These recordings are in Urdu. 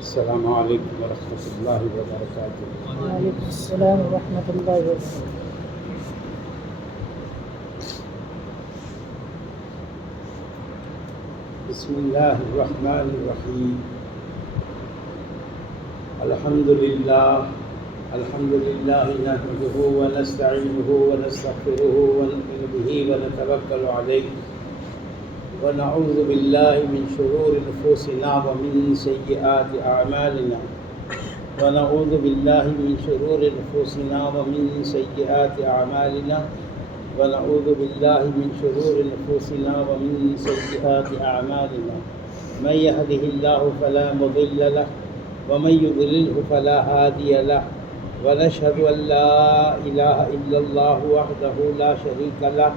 السلام علیکم ورحمۃ اللہ وبرکاتہ۔ وعلیکم السلام ورحمۃ اللہ وبرکاتہ۔ بسم اللہ الرحمن الرحیم۔ الحمد للہ نحمده ونستعینه ونستغفره ونؤمن به ونتوکل علیہ ونعوذ باللہ من شرور انفسنا ومن سیئات اعمالنا ونعوذ باللہ من شرور انفسنا ومن سیئات اعمالنا ونعوذ باللہ من شرور انفسنا ومن سیئات اعمالنا من يهده الله فلا مضل له ومن يضلله فلا هادي له ونشهد ان لا اله الا الله وحده لا شريك له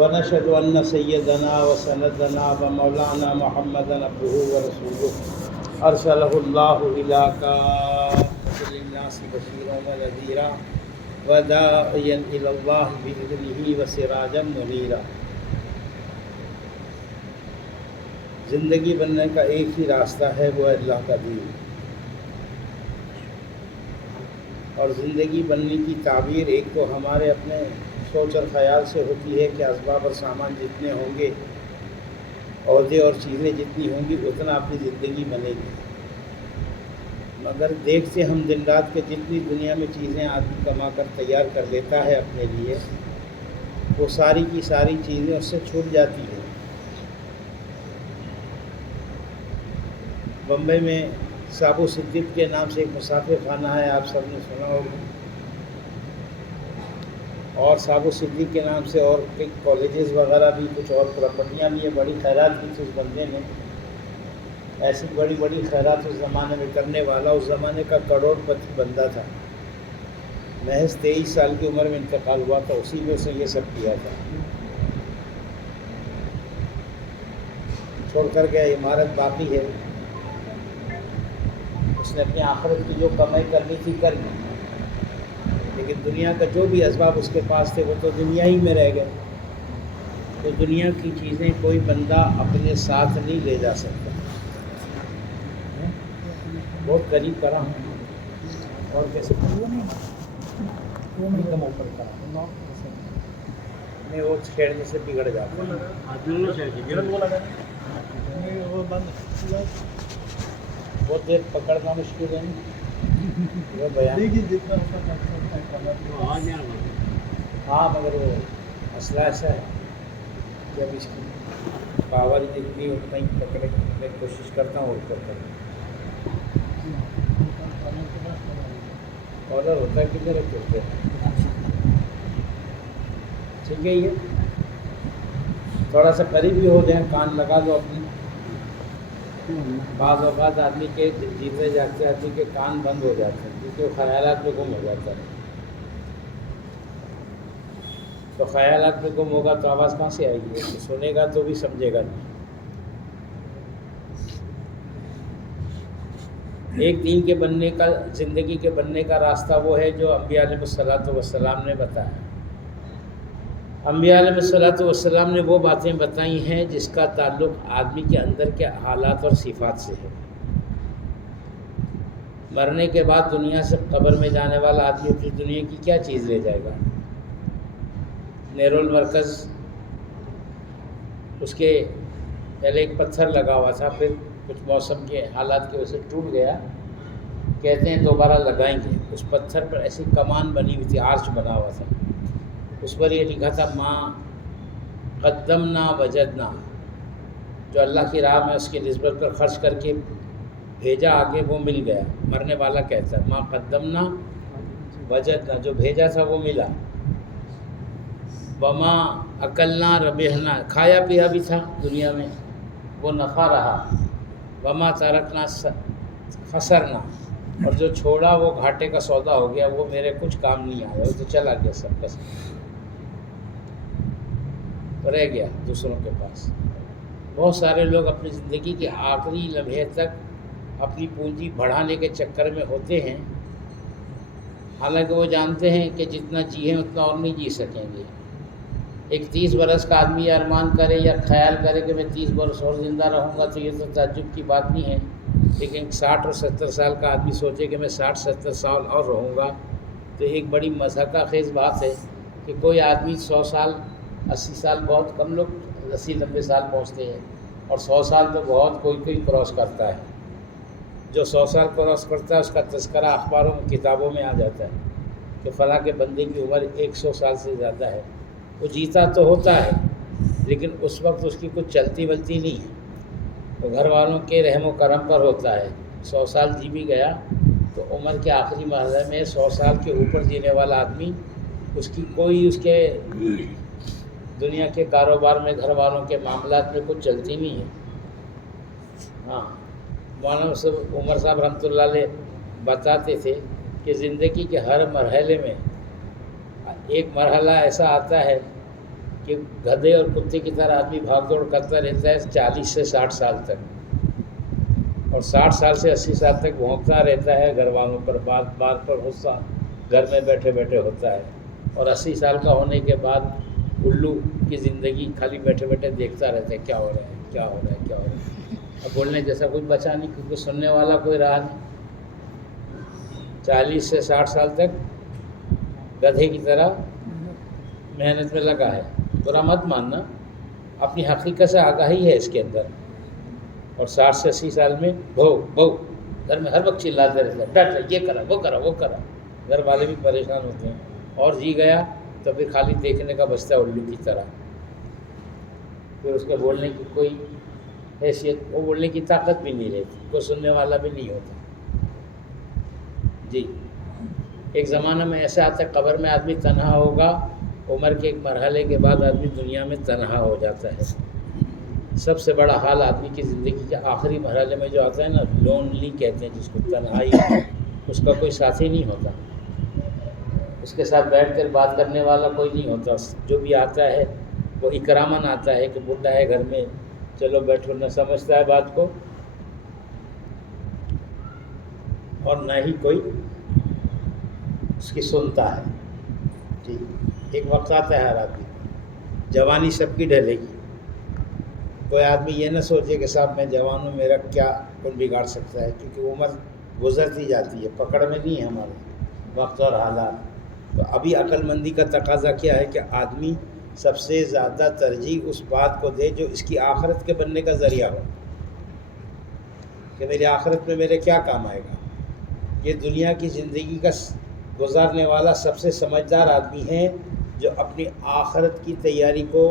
ونشهد ان سيدنا وسندنا ومولانا محمدا عبده ورسوله ارسله الله الى كافة للناس بشيرا ونذيرا وداعيا الى الله باذنه وسراجا منيرا۔ زندگی بننے کا ایک ہی راستہ ہے، وہ اللہ کا دین، اور زندگی بننے کی تعبیر ایک تو ہمارے اپنے سوچ اور خیال سے ہوتی ہے کہ اسباب اور سامان جتنے ہوں گے، عہدے اور چیزیں جتنی ہوں گی، اتنا اپنی زندگی بنے گی۔ مگر دیکھتے ہم دن رات کہ جتنی دنیا میں چیزیں آدمی کما کر تیار کر لیتا ہے اپنے لیے، وہ ساری کی ساری چیزیں اس سے چھوٹ جاتی ہیں۔ بمبئی میں صابو صدیق کے نام سے ایک مسافر خانہ ہے، آپ سب نے سنا ہوگا، اور صابو صدیق کے نام سے اور کئی کالجز وغیرہ بھی، کچھ اور پراپرٹیاں بھی ہیں۔ بڑی خیرات کی تھی اس بندے نے، ایسی بڑی بڑی خیرات اس زمانے میں کرنے والا، اس زمانے کا کروڑ پتی بندہ تھا۔ محض 23 سال کی عمر میں انتقال ہوا تھا، اسی میں اس نے یہ سب کیا تھا۔ چھوڑ کر گیا، عمارت باقی ہے، اس نے اپنی آخرت کی جو کمائی کرنی تھی کر لی، لیکن دنیا کا جو بھی اسباب اس کے پاس تھے وہ تو دنیا ہی میں رہ گئے۔ تو دنیا کی چیزیں کوئی بندہ اپنے ساتھ نہیں لے جا سکتا۔ بہت قریب کرا ہوں اور کیسے نہیں، وہ چھیڑنے سے بگڑ جاتا ہے۔ بہت دیر پکڑنا مشکل ہے، وہ بیان ہاں، مگر وہ مسئلہ ایسا ہے کہ اب اس کی پاور جتنی اتنا ہی پکڑنے کی کوشش کرتا ہوں اور کرتا ہوں۔ آڈر ہوتا ہے کدھر کرتے ہیں، ٹھیک ہے۔ یہ تھوڑا سا قریب بھی ہو جائیں، کان لگا دو اپنی۔ بعض اوقات آدمی کے جیتے جاگتے آدمی کے کان بند ہو جاتے ہیں کیونکہ وہ خیالات میں گم ہو جاتا ہے۔ تو خیالات میں گم ہوگا تو آواز کہاں سے آئے گی؟ سنے گا تو بھی سمجھے گا نہیں۔ ایک دین کے بننے کا، زندگی کے بننے کا راستہ وہ ہے جو انبیاء علیہ الصلوۃ والسلام نے بتایا۔ انبیاء علیہ الصلوۃ والسلام نے وہ باتیں بتائی ہیں جس کا تعلق آدمی کے اندر کے حالات اور صفات سے ہے۔ مرنے کے بعد دنیا سے قبر میں جانے والا آدمی اپنی دنیا کی کیا چیز لے جائے گا؟ نیرول مرکز، اس کے پہلے ایک پتھر لگا ہوا تھا، پھر کچھ موسم کے حالات کی وجہ سے ٹوٹ گیا، کہتے ہیں دوبارہ لگائیں گے۔ اس پتھر پر ایسی کمان بنی ہوئی تھی، آرچ بنا ہوا تھا، اس پر یہ لکھا تھا ما قدمنا وجدنا، جو اللہ کی راہ میں اس کی نسبت پر خرچ کر کے بھیجا آگے وہ مل گیا۔ مرنے والا کہتا ہے ما قدمنا وجدنا، جو بھیجا تھا وہ ملا۔ وما اکلنا ربحنا، کھایا پیا بھی تھا دنیا میں، وہ نفع رہا۔ وما ترکنا خسرنا، اور جو چھوڑا وہ گھاٹے کا سودا ہو گیا، وہ میرے کچھ کام نہیں آیا، وہ تو چلا گیا سب کا سب، رہ گیا دوسروں کے پاس۔ بہت سارے لوگ اپنی زندگی کے آخری لمحے تک اپنی پونجی بڑھانے کے چکر میں ہوتے ہیں، حالانکہ وہ جانتے ہیں کہ جتنا جییں اتنا اور نہیں جی سکیں گے۔ ایک 30 برس کا آدمی ارمان کرے یا خیال کرے کہ میں 30 برس اور زندہ رہوں گا، تو یہ تو تعجب کی بات نہیں ہے لیکن 60 اور 70 سال کا آدمی سوچے کہ میں 60-70 سال اور رہوں گا تو ایک بڑی مضحکہ خیز بات ہے کہ کوئی آدمی 100 سال 80 سال بہت کم لوگ 80-90 سال پہنچتے ہیں، اور 100 سال تو بہت کوئی کراس کرتا ہے۔ جو 100 سال کراس کرتا ہے اس کا تذکرہ اخباروں میں کتابوں میں آ جاتا ہے کہ فلاں کے بندے کی عمر 100 سال سے زیادہ ہے۔ وہ جیتا تو ہوتا ہے لیکن اس وقت اس کی کچھ چلتی ولتی نہیں ہے، وہ گھر والوں کے رحم و کرم پر ہوتا ہے۔ 100 سال جی بھی گیا تو عمر کے آخری مرحلے میں 100 سال کے اوپر جینے والا آدمی اس کی کوئی اس کے دنیا کے کاروبار میں گھر والوں کے معاملات میں کچھ چلتی نہیں ہے۔ ہاں، مولانا عمر صاحب رحمۃ اللہ علیہ بتاتے تھے کہ زندگی کے ہر مرحلے میں ایک مرحلہ ایسا آتا ہے کہ گدھے اور کتے کی طرح آدمی بھاگ دوڑ کرتا رہتا ہے 40 سے 60 سال تک، اور 60 سال سے 80 سال تک بھونکتا رہتا ہے گھر والوں پر، بار بار پر غصہ گھر میں بیٹھے بیٹھے ہوتا ہے، اور 80 سال کا ہونے کے بعد الو کی زندگی خالی بیٹھے بیٹھے دیکھتا رہتا ہے کیا ہو رہا ہے کیا ہو رہا ہے کیا ہو رہا ہے۔ اب بولنے جیسا کچھ بچا نہیں کیونکہ سننے والا کوئی رہا نہیں۔ 40 سے 60 سال تک گدھے کی طرح محنت میں لگا ہے۔ برا مت ماننا، اپنی حقیقت سے آگاہی ہے اس کے اندر، اور 60 سے 80 سال میں بہو گھر میں ہر وقت چلاتے رہتے ہیں، ڈٹ یہ کرا وہ کرا وہ کرا، گھر والے بھی پریشان ہوتے ہیں، اور جی گیا تو پھر خالی دیکھنے کا بچتا ہے الو کی طرح، پھر اس کے بولنے کی کوئی حیثیت، وہ بولنے کی طاقت بھی نہیں رہتی، کوئی سننے والا بھی نہیں ہوتا۔ جی، ایک زمانہ میں ایسا آتا ہے قبر میں آدمی تنہا ہوگا، عمر کے ایک مرحلے کے بعد آدمی دنیا میں تنہا ہو جاتا ہے۔ سب سے بڑا حال آدمی کی زندگی کے آخری مرحلے میں جو آتا ہے نا، لونلی کہتے ہیں جس کو، تنہائی، اس کا کوئی ساتھی نہیں ہوتا، اس کے ساتھ بیٹھ کر بات کرنے والا کوئی نہیں ہوتا، جو بھی آتا ہے وہ اکراماً آتا ہے کہ بڈھا ہے گھر میں چلو بیٹھو، نہ سمجھتا ہے بات کو اور نہ ہی کوئی اس کی سنتا ہے۔ جی، ایک وقت آتا ہے ہر آدمی، جوانی سب کی ڈھلے گی، کوئی آدمی یہ نہ سوچے کہ صاحب میں جوان ہوں میرا کیا کون بگاڑ سکتا ہے، کیونکہ عمر گزرتی جاتی ہے، پکڑ میں نہیں ہے ہمارے وقت اور حالات۔ تو ابھی عقل مندی کا تقاضا کیا ہے کہ آدمی سب سے زیادہ ترجیح اس بات کو دے جو اس کی آخرت کے بننے کا ذریعہ ہو، کہ میری آخرت میں میرے کیا کام آئے گا۔ یہ دنیا کی زندگی کا گزارنے والا سب سے سمجھدار آدمی ہے جو اپنی آخرت کی تیاری کو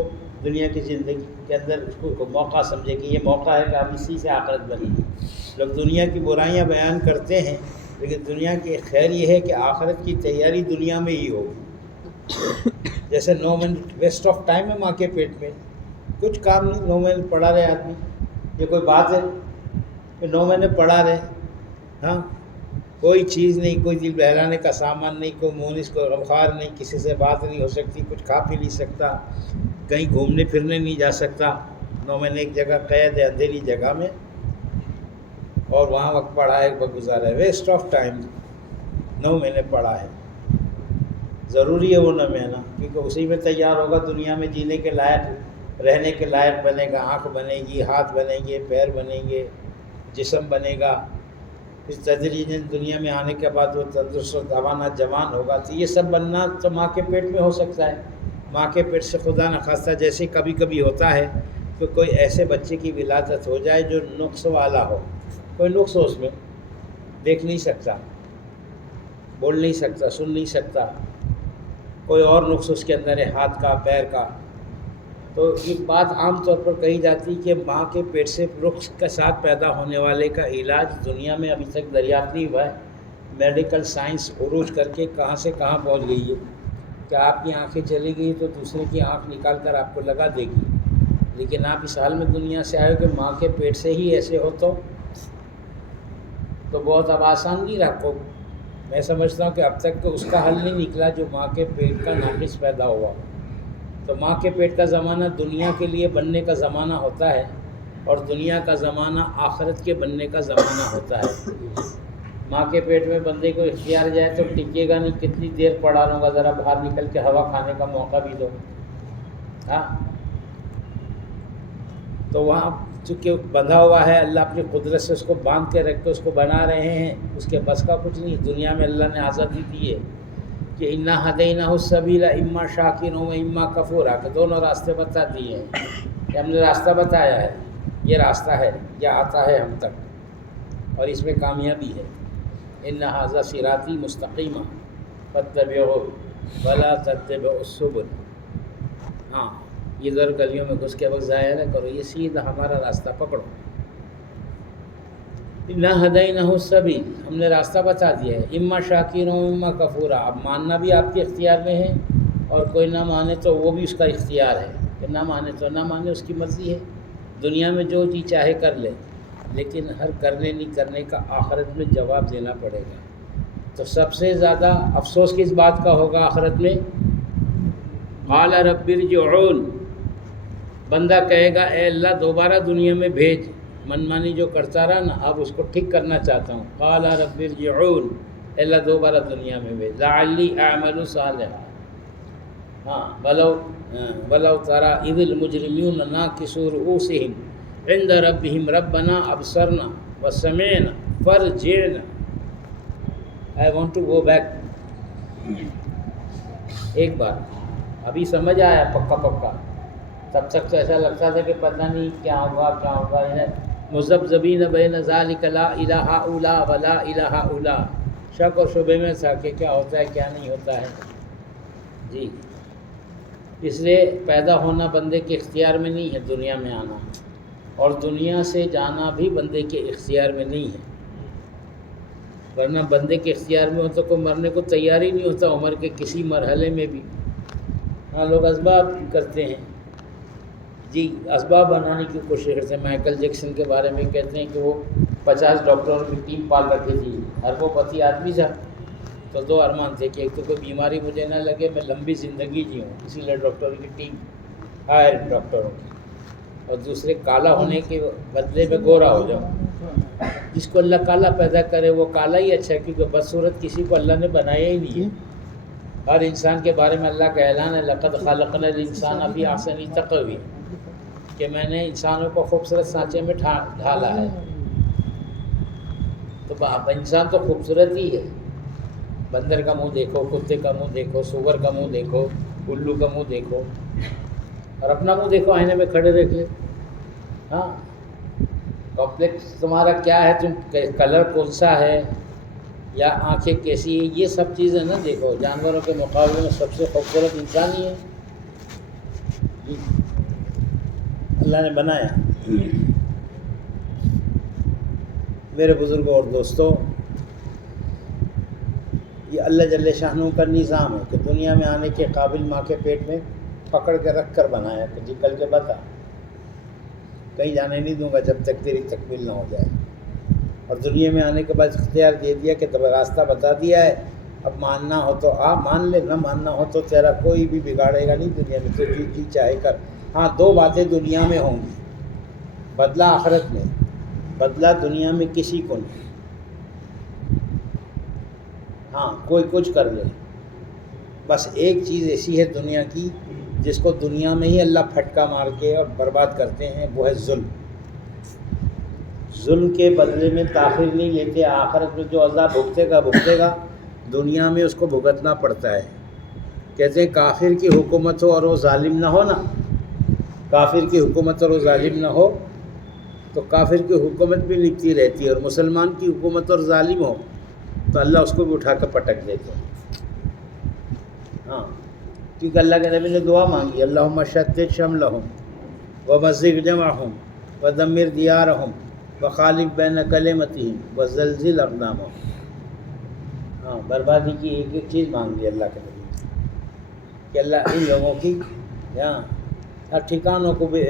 دنیا کی زندگی کے اندر اس کو موقع سمجھے کہ یہ موقع ہے کہ اب اسی سے آخرت بنے گی۔ لوگ دنیا کی برائیاں بیان کرتے ہیں لیکن دنیا کی خیر یہ ہے کہ آخرت کی تیاری دنیا میں ہی ہوگی۔ جیسے 9 منٹ ویسٹ آف ٹائم ہے ماں کے پیٹ میں، کچھ کام نہیں، 9 مہینے پڑا رہے آدمی، یہ کوئی بات ہے کہ 9 مہینے پڑا رہے؟ ہاں، کوئی چیز نہیں، کوئی دل بہلانے کا سامان نہیں، کوئی مونس، کوئی غمخوار نہیں، کسی سے بات نہیں ہو سکتی، کچھ کھا پی نہیں سکتا، کہیں گھومنے پھرنے نہیں جا سکتا، 9 مہینے ایک جگہ قید ہے اندھیری جگہ میں، اور وہاں وقت پڑا ہے گزارا ہے، ویسٹ آف ٹائم 9 مہینے پڑا ہے۔ ضروری ہے وہ 9 مہینہ، کیونکہ اسی میں تیار ہوگا دنیا میں جینے کے لائق، رہنے کے لائق بنے گا، آنکھ بنے گی، ہاتھ بنیں گے، پیر بنیں گے، جسم بنے گا، اس تدریجاً دنیا میں آنے کے بعد وہ تندرست و توانا جوان ہوگا۔ تو یہ سب بننا تو ماں کے پیٹ میں ہو سکتا ہے، ماں کے پیٹ سے خدا نخواستہ جیسے کبھی کبھی ہوتا ہے کہ کوئی ایسے بچے کی ولادت ہو جائے جو نقص والا ہو، کوئی نقص ہو اس میں، دیکھ نہیں سکتا، بول نہیں سکتا، سن نہیں سکتا، کوئی اور نقص اس کے اندر ہے، ہاتھ کا، پیر کا۔ تو یہ بات عام طور پر کہی جاتی کہ ماں کے پیٹ سے رخص کے ساتھ پیدا ہونے والے کا علاج دنیا میں ابھی تک دریافت نہیں ہوا ہے۔ میڈیکل سائنس عروج کر کے کہاں سے کہاں پہنچ گئی ہے کہ آپ کی آنکھیں چلی گئی تو دوسرے کی آنکھ نکال کر آپ کو لگا دے گی، لیکن آپ اس حال میں دنیا سے آئے ہو کہ ماں کے پیٹ سے ہی ایسے ہو تو بہت اب آسان نہیں رکھو۔ میں سمجھتا ہوں کہ اب تک تو اس کا حل نہیں نکلا جو ماں کے پیٹ کا ناقص پیدا ہوا۔ تو ماں کے پیٹ کا زمانہ دنیا کے لیے بننے کا زمانہ ہوتا ہے، اور دنیا کا زمانہ آخرت کے بننے کا زمانہ ہوتا ہے۔ ماں کے پیٹ میں بندے کو اختیار جائے تو ٹکے گا نہیں، کتنی دیر پڑا لوں گا، ذرا باہر نکل کے ہوا کھانے کا موقع بھی دو۔ ہاں، تو وہاں چونکہ بندھا ہوا ہے، اللہ اپنی قدرت سے اس کو باندھ کے رکھ کے اس کو بنا رہے ہیں، اس کے بس کا کچھ نہیں۔ دنیا میں اللہ نے آزادی دی ہے کہ انا ہدیناہ السبیل اما شاکرا و اما کفورا، کہ دونوں راستے بتا دیے ہیں کہ ہم نے راستہ بتایا ہے، یہ راستہ ہے، یہ آتا ہے ہم تک اور اس میں کامیابی ہے۔ ان ھذا صراطی مستقیما فاتبعوہ ولا تتبعوا السبل، ہاں ادھر گلیوں میں گھس کے وقت ضائع نہ کرو، یہ سیدھا ہمارا راستہ پکڑو۔ انا ہدیناہ السبیل، ہم نے راستہ بتا دیا ہے، اما شاکرا و اما کفورا، اب ماننا بھی آپ کے اختیار میں ہے اور کوئی نہ مانے تو وہ بھی اس کا اختیار ہے، کہ نہ مانے تو نہ مانے، اس کی مرضی ہے۔ دنیا میں جو جی چاہے کر لے، لیکن ہر کرنے نہیں کرنے کا آخرت میں جواب دینا پڑے گا۔ تو سب سے زیادہ افسوس کس بات کا ہوگا آخرت میں؟ قال رب ارجعون، بندہ کہے گا اے اللہ دوبارہ دنیا میں بھیج، منمانی جو کرتا رہا نا، اب اس کو ٹھیک کرنا چاہتا ہوں۔ قال رب ارجعون، اے اللہ دوبارہ دنیا میں بھیج، لعلی اعمل صالحا، ہاں ولو تری اذ المجرمون ناکسوا رؤوسہم عند ربہم ربنا ابصرنا وسمعنا فارجعنا، I want to go back۔ ایک بار ابھی سمجھ آیا پکا پکا، تب تک تو ایسا لگتا تھا کہ پتہ نہیں کیا ہوگا کیا ہوگا، مذبذبین بین ذلک لا الہ الا ولا الہ الا، شک اور شبے میں تھا کہ کیا ہوتا ہے کیا نہیں ہوتا ہے۔ جی اس لیے پیدا ہونا بندے کے اختیار میں نہیں ہے، دنیا میں آنا، اور دنیا سے جانا بھی بندے کے اختیار میں نہیں ہے، ورنہ بندے کے اختیار میں ہو تو کوئی مرنے کو تیار ہی نہیں ہوتا عمر کے کسی مرحلے میں بھی۔ ہاں لوگ اسباب کرتے ہیں، جی اسباب بنانے کی کوشش کرتے ہیں۔ مائیکل جیکسن کے بارے میں کہتے ہیں کہ وہ 50 ڈاکٹروں کی ٹیم پال رکھی تھی، اربوں پتی آدمی تھا، تو 2 ارمان تھے کہ ایک تو کوئی بیماری مجھے نہ لگے، میں لمبی زندگی جیوں، اسی لیے ڈاکٹروں کی ٹیم ہائر ڈاکٹروں کی، اور دوسرے کالا ہونے کے بدلے میں گورا ہو جاؤں۔ جس کو اللہ کالا پیدا کرے وہ کالا ہی اچھا ہے، کیونکہ بدصورت کسی کو اللہ نے بنایا ہی نہیں ہے۔ ہر انسان کے بارے میں اللہ کا اعلان ہے لقد خلقنا الانسان فی احسن تقویم، کہ میں نے انسانوں کو خوبصورت سانچے میں ڈھالا ہے۔ تو انسان تو خوبصورت ہی ہے، بندر کا منہ دیکھو، کتے کا منہ دیکھو، سور کا منہ دیکھو، الو کا منہ دیکھو، اور اپنا منہ دیکھو آئینے میں کھڑے رہ کے۔ ہاں کمپلیکس تمہارا کیا ہے، تم کلر کون سا ہے، یا آنکھیں کیسی ہیں، یہ سب چیزیں نہ دیکھو۔ جانوروں کے مقابلے میں سب سے خوبصورت انسان ہی ہے، اللہ نے بنایا۔ میرے بزرگوں اور دوستوں، یہ اللہ جل شانہ کا نظام ہے کہ دنیا میں آنے کے قابل ماں کے پیٹ میں پکڑ کے رکھ کر بنایا کہ جی کل کے بتا، کہیں جانے نہیں دوں گا جب تک تیری تکمیل نہ ہو جائے، اور دنیا میں آنے کے بعد اختیار دے دیا کہ تب راستہ بتا دیا ہے، اب ماننا ہو تو مان لے، نہ ماننا ہو تو تیرا کوئی بھی بگاڑے گا نہیں دنیا میں، تو جی چاہے کر۔ ہاں 2 باتیں دنیا میں ہوں گی، بدلہ آخرت میں، بدلہ دنیا میں کسی کو نہیں۔ ہاں کوئی کچھ کر لے، بس ایک چیز ایسی ہے دنیا کی جس کو دنیا میں ہی اللہ پھٹکا مار کے اور برباد کرتے ہیں، وہ ہے ظلم۔ ظلم کے بدلے میں تاخیر نہیں لیتے، آخرت میں جو عذاب بھگتے گا دنیا میں اس کو بھگتنا پڑتا ہے۔ کہتے ہیں کافر کی حکومت ہو اور وہ ظالم نہ ہو نا، کافر کی حکومت اور وہ ظالم نہ ہو تو کافر کی حکومت بھی لکھتی رہتی ہے، اور مسلمان کی حکومت اور ظالم ہو تو اللہ اس کو بھی اٹھا کر پٹک دیتے ہیں۔ ہاں کیونکہ اللہ کے نبی نے دعا مانگی، اللہم شتت شملہم ومزق جمعہم ودمر دیارہم وخالف بین کلمتہم وزلزل اقدامہم۔ ہاں بربادی کی ایک ایک چیز مانگ لی اللہ کے نبی کہ اللہ ان لوگوں کی ہر ٹھکانوں کو بھی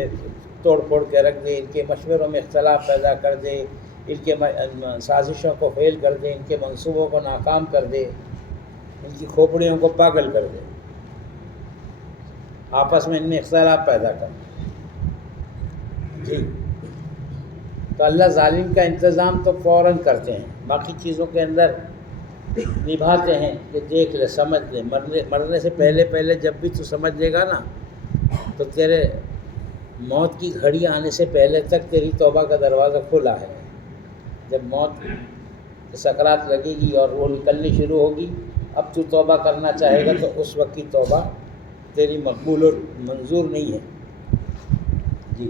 توڑ پھوڑ کے رکھ دے، ان کے مشوروں میں اختلاف پیدا کر دے، ان کے سازشوں کو فیل کر دے، ان کے منصوبوں کو ناکام کر دے، ان کی کھوپڑیوں کو پاگل کر دے، آپس میں ان میں اختلاف پیدا کر دے۔ جی تو اللہ ظالم کا انتظام تو فوراً کرتے ہیں، باقی چیزوں کے اندر نبھاتے ہیں کہ دیکھ لے، سمجھ لے، مرنے سے پہلے جب بھی تو سمجھ لے گا نا تو تیرے موت کی گھڑی آنے سے پہلے تک تیری توبہ کا دروازہ کھلا ہے. جب موت سکرات لگے گی اور وہ نکلنی شروع ہوگی، اب تو توبہ کرنا چاہے گا تو اس وقت کی توبہ تیری مقبول اور منظور نہیں ہے. جی،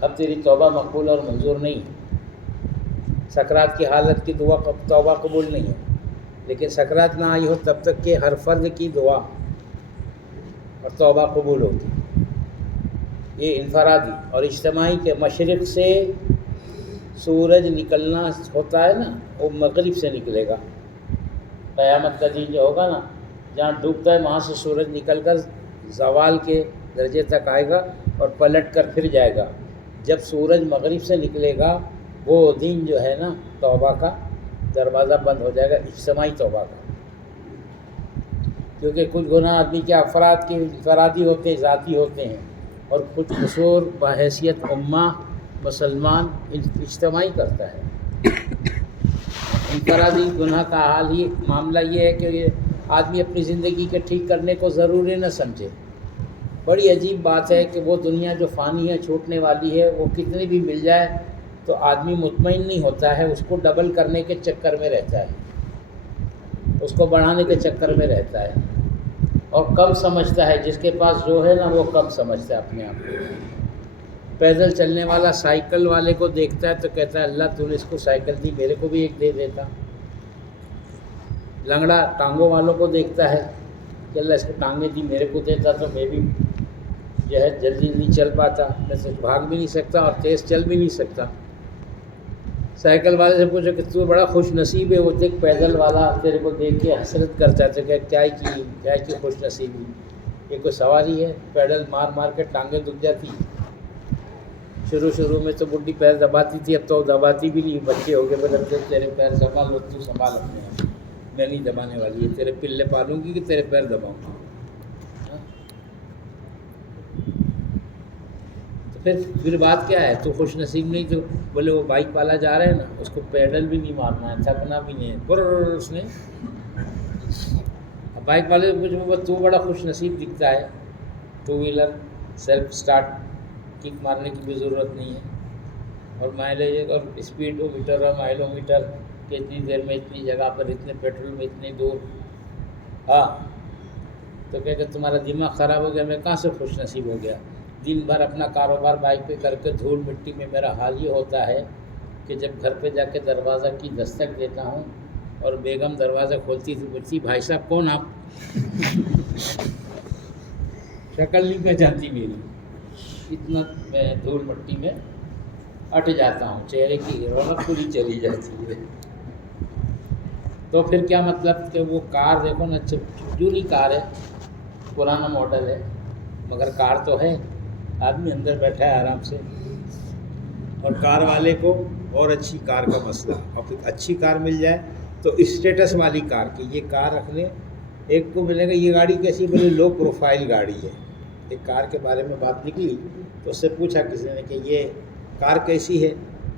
اب تیری توبہ مقبول اور منظور نہیں ہے. سکرات کی حالت کی دعا توبہ قبول نہیں ہے، لیکن سکرات نہ آئی ہو تب تک کہ ہر فرد کی دعا اور توبہ قبول ہوتی. یہ انفرادی اور اجتماعی کے مشرق سے سورج نکلنا ہوتا ہے نا، وہ مغرب سے نکلے گا. قیامت کا دن جو ہوگا نا، جہاں ڈوبتا ہے وہاں سے سورج نکل کر زوال کے درجے تک آئے گا اور پلٹ کر پھر جائے گا. جب سورج مغرب سے نکلے گا وہ دن جو ہے نا، توبہ کا دروازہ بند ہو جائے گا، اجتماعی توبہ کا. کیونکہ کچھ گناہ آدمی کے افراد کے انفرادی ہوتے ہیں، ذاتی ہوتے ہیں، اور کچھ قصور بحیثیت امہ مسلمان اجتماعی کرتا ہے. انفرادی گناہ کا حال ہی معاملہ یہ ہے کہ یہ آدمی اپنی زندگی کے ٹھیک کرنے کو ضروری نہ سمجھے. بڑی عجیب بات ہے کہ وہ دنیا جو فانی ہے، چھوٹنے والی ہے، وہ کتنی بھی مل جائے تو آدمی مطمئن نہیں ہوتا ہے، اس کو ڈبل کرنے کے چکر میں رہتا ہے، اس کو بڑھانے کے چکر میں رہتا ہے، اور کم سمجھتا ہے. جس کے پاس جو ہے نا وہ کم سمجھتا ہے اپنے آپ کو. پیدل چلنے والا سائیکل والے کو دیکھتا ہے تو کہتا ہے اللہ تو نے اس کو سائیکل دی، میرے کو بھی ایک دے دیتا. لنگڑا ٹانگوں والوں کو دیکھتا ہے کہ اللہ اس کو ٹانگیں دی، میرے کو دیتا تو میں بھی جو ہے جلدی نہیں چل پاتا، میں سے بھاگ بھی نہیں سکتا اور تیز چل بھی نہیں سکتا. سائیکل والے سے پوچھو کہ تو بڑا خوش نصیب ہے، وہ دیکھ پیدل والا تیرے کو دیکھ کے حسرت کرتا ہے کہ کیا کی خوش نصیبی، یہ کوئی سواری ہے؟ پیڈل مار مار کے ٹانگیں دکھ جاتی. شروع میں تو بڈھی پیر دباتی تھی، اب تو دباتی بھی نہیں. بچے ہو گئے بدلتے، تیرے پیر سنبھال لو، تو سنبھال اپنے آپ، میں نہیں دبانے والی ہے، تیرے پلے پالوں گی کہ تیرے پیر دباؤں گا. تو پھر بات کیا ہے؟ تو خوش نصیب نہیں. تو بولے وہ بائک والا جا رہا ہے نا، اس کو پیڈل بھی نہیں مارنا ہے، تھکنا بھی نہیں ہے، اس نے بائک والے سے پوچھو تو بڑا خوش نصیب دکھتا ہے، two wheeler self start kick مارنے کی بھی ضرورت نہیں ہے، اور مائلیج اور اسپیڈو میٹر اور مائلو میٹر کہ اتنی دیر میں اتنی جگہ پر اتنے پیٹرول میں اتنی دور. ہاں، تو کہ تمہارا دماغ خراب ہو گیا. میں کہاں سے خوش نصیب ہو گیا؟ دن بھر اپنا کاروبار بائک پہ کر کے دھول مٹی میں میرا حال یہ ہوتا ہے کہ جب گھر پہ جا کے دروازہ کی دستک دیتا ہوں اور بیگم دروازہ کھولتی تھی، بولتی بھائی صاحب کون آپ؟ شکل نہیں پہچانتی میری، اتنا میں دھول مٹی میں اٹ جاتا ہوں، چہرے کی رونق پوری چلی جاتی ہے. تو پھر کیا مطلب کہ وہ کار دیکھو نا، جونی کار ہے، پرانا ماڈل ہے، مگر کار تو ہے، آدمی اندر بیٹھا ہے آرام سے. اور کار والے کو اور اچھی کار کا مسئلہ، اور پھر اچھی کار مل جائے تو اسٹیٹس والی کار کی یہ کار رکھ لیں. ایک کو ملے گا یہ گاڑی کیسی، بولے لو پروفائل گاڑی ہے. ایک کار کے بارے میں بات نکلی تو اس سے پوچھا کسی نے کہ یہ کار کیسی ہے،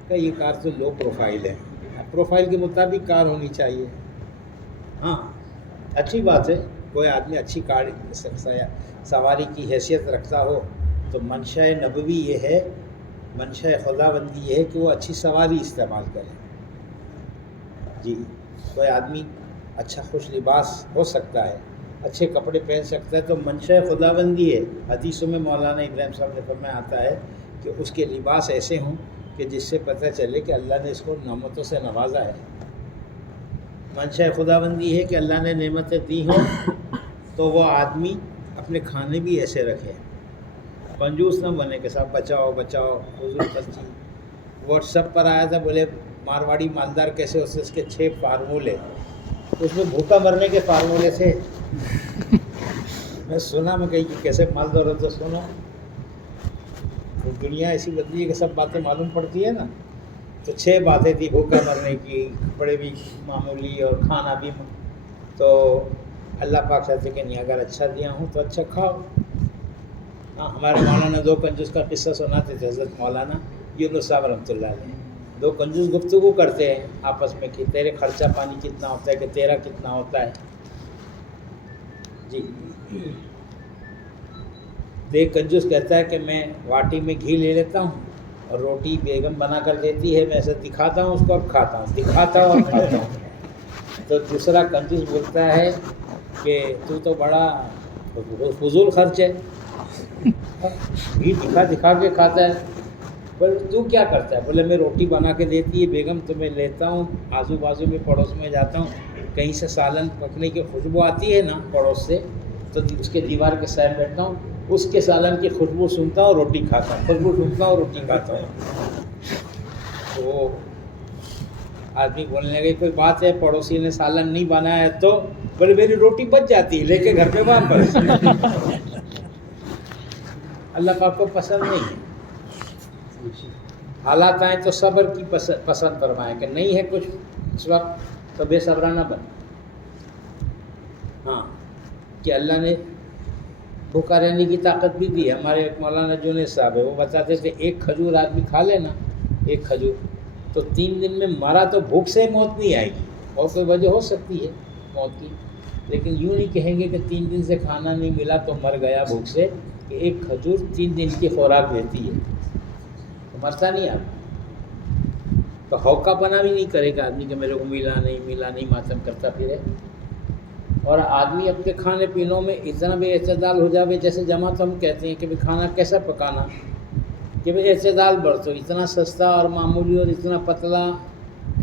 کہ یہ کار تو لو پروفائل ہے. پروفائل کے مطابق کار ہونی چاہیے. ہاں، اچھی بات ہے، کوئی آدمی اچھی کار سواری کی حیثیت رکھتا ہو تو منشاء نبوی یہ ہے، منشاء خداوندی یہ ہے کہ وہ اچھی سواری استعمال کرے. جی، کوئی آدمی اچھا خوش لباس ہو سکتا ہے، اچھے کپڑے پہن سکتا ہے تو منشاء خداوندی ہے. حدیثوں میں مولانا ابراہیم صاحب نے فرمایا آتا ہے کہ اس کے لباس ایسے ہوں کہ جس سے پتہ چلے کہ اللہ نے اس کو نعمتوں سے نوازا ہے. منشاء خداوندی ہے کہ اللہ نے نعمتیں دی ہوں تو وہ آدمی اپنے کھانے بھی ایسے رکھے، کنجوس نہ بنے کہ صاحب بچاؤ حضور خرچی. واٹس ایپ پر آیا تھا، بولے مارواڑی مالدار کیسے ہوتے، اس کے 6 فارمولے، اس میں بھوکا مرنے کے فارمولے تھے. میں سنا، میں کہیں کہ کیسے مالدار ہوتا سنا. دنیا ایسی بدلی ہے کہ سب باتیں معلوم پڑتی ہے نا. تو 6 باتیں تھی بھوکا مرنے کی، کپڑے بھی معمولی اور کھانا بھی. تو اللہ پاک کہتے کہ نہیں، اگر اچھا دیا ہوں تو اچھا کھاؤ. ہاں، ہمارے مولانا 2 کنجوس کا قصہ سناتے تھے، حضرت مولانا یونس صاحب رحمۃ اللہ علیہ. 2 کنجوس گفتگو کرتے ہیں آپس میں کہ تیرے خرچہ پانی کتنا ہوتا ہے، کہ تیرا کتنا ہوتا ہے. جی، تو ایک کنجوس کہتا ہے کہ میں واٹی میں گھی لے لیتا ہوں اور روٹی بیگم بنا کر دیتی ہے، میں ایسے دکھاتا ہوں اس کو اور کھاتا ہوں، دکھاتا ہوں اور کھاتا ہوں۔ تو دوسرا کنجوس بولتا ہے کہ تو بڑا فضول خرچ ہے، گھی دکھا دکھا کے کھاتا ہے۔ بولے تو کیا کرتا ہے؟ بولے میں روٹی بنا کے دیتی ہے بیگم تو میں لیتا ہوں، آزو بازو میں پڑوس میں جاتا ہوں، کہیں سے سالن پکنے کی خوشبو آتی ہے نا پڑوس سے، تو اس کے دیوار کے سائڈ بیٹھتا ہوں، اس کے سالن کی خوشبو سنتا ہوں، روٹی کھاتا ہوں، خوشبو سنتا ہوں، روٹی کھاتا ہوں۔ تو وہ آدمی بولنے لگے کوئی بات ہے پڑوسی نے سالن نہیں بنایا ہے تو؟ بولے میری روٹی بچ جاتی ہے لے کے گھر پہ واپس۔ اللہ پاک کو پسند نہیں ہے۔ حالات آئیں تو صبر کی پسند فرمائیں کہ نہیں ہے کچھ اس وقت تو بے صبرانہ بن۔ ہاں کہ اللہ نے بھوکا رہنے کی طاقت بھی دی ہے۔ ہمارے ایک مولانا جنید صاحب ہے، وہ بتاتے تھے ایک کھجور آدمی کھا لینا، ایک کھجور تو 3 دن میں مرا تو بھوک سے موت نہیں آئے گی، اور کوئی وجہ ہو سکتی ہے موت کی، لیکن یوں نہیں کہیں گے کہ 3 دن سے کھانا نہیں ملا تو مر گیا بھوک سے، کہ ایک کھجور 3 دن کی خوراک دیتی ہے تو مرتا نہیں آپ۔ تو ہوکا پنا بھی نہیں کرے گا آدمی کہ میرے کو ملا نہیں ماتم کرتا پھرے۔ اور آدمی اپنے کھانے پینوں میں اتنا بے اعتدال ہو جاوے، جیسے جماعت ہم کہتے ہیں کہ بھائی کھانا کیسا پکانا، کہ بھائی اعتدال برتو، اتنا سستا اور معمولی اور اتنا پتلا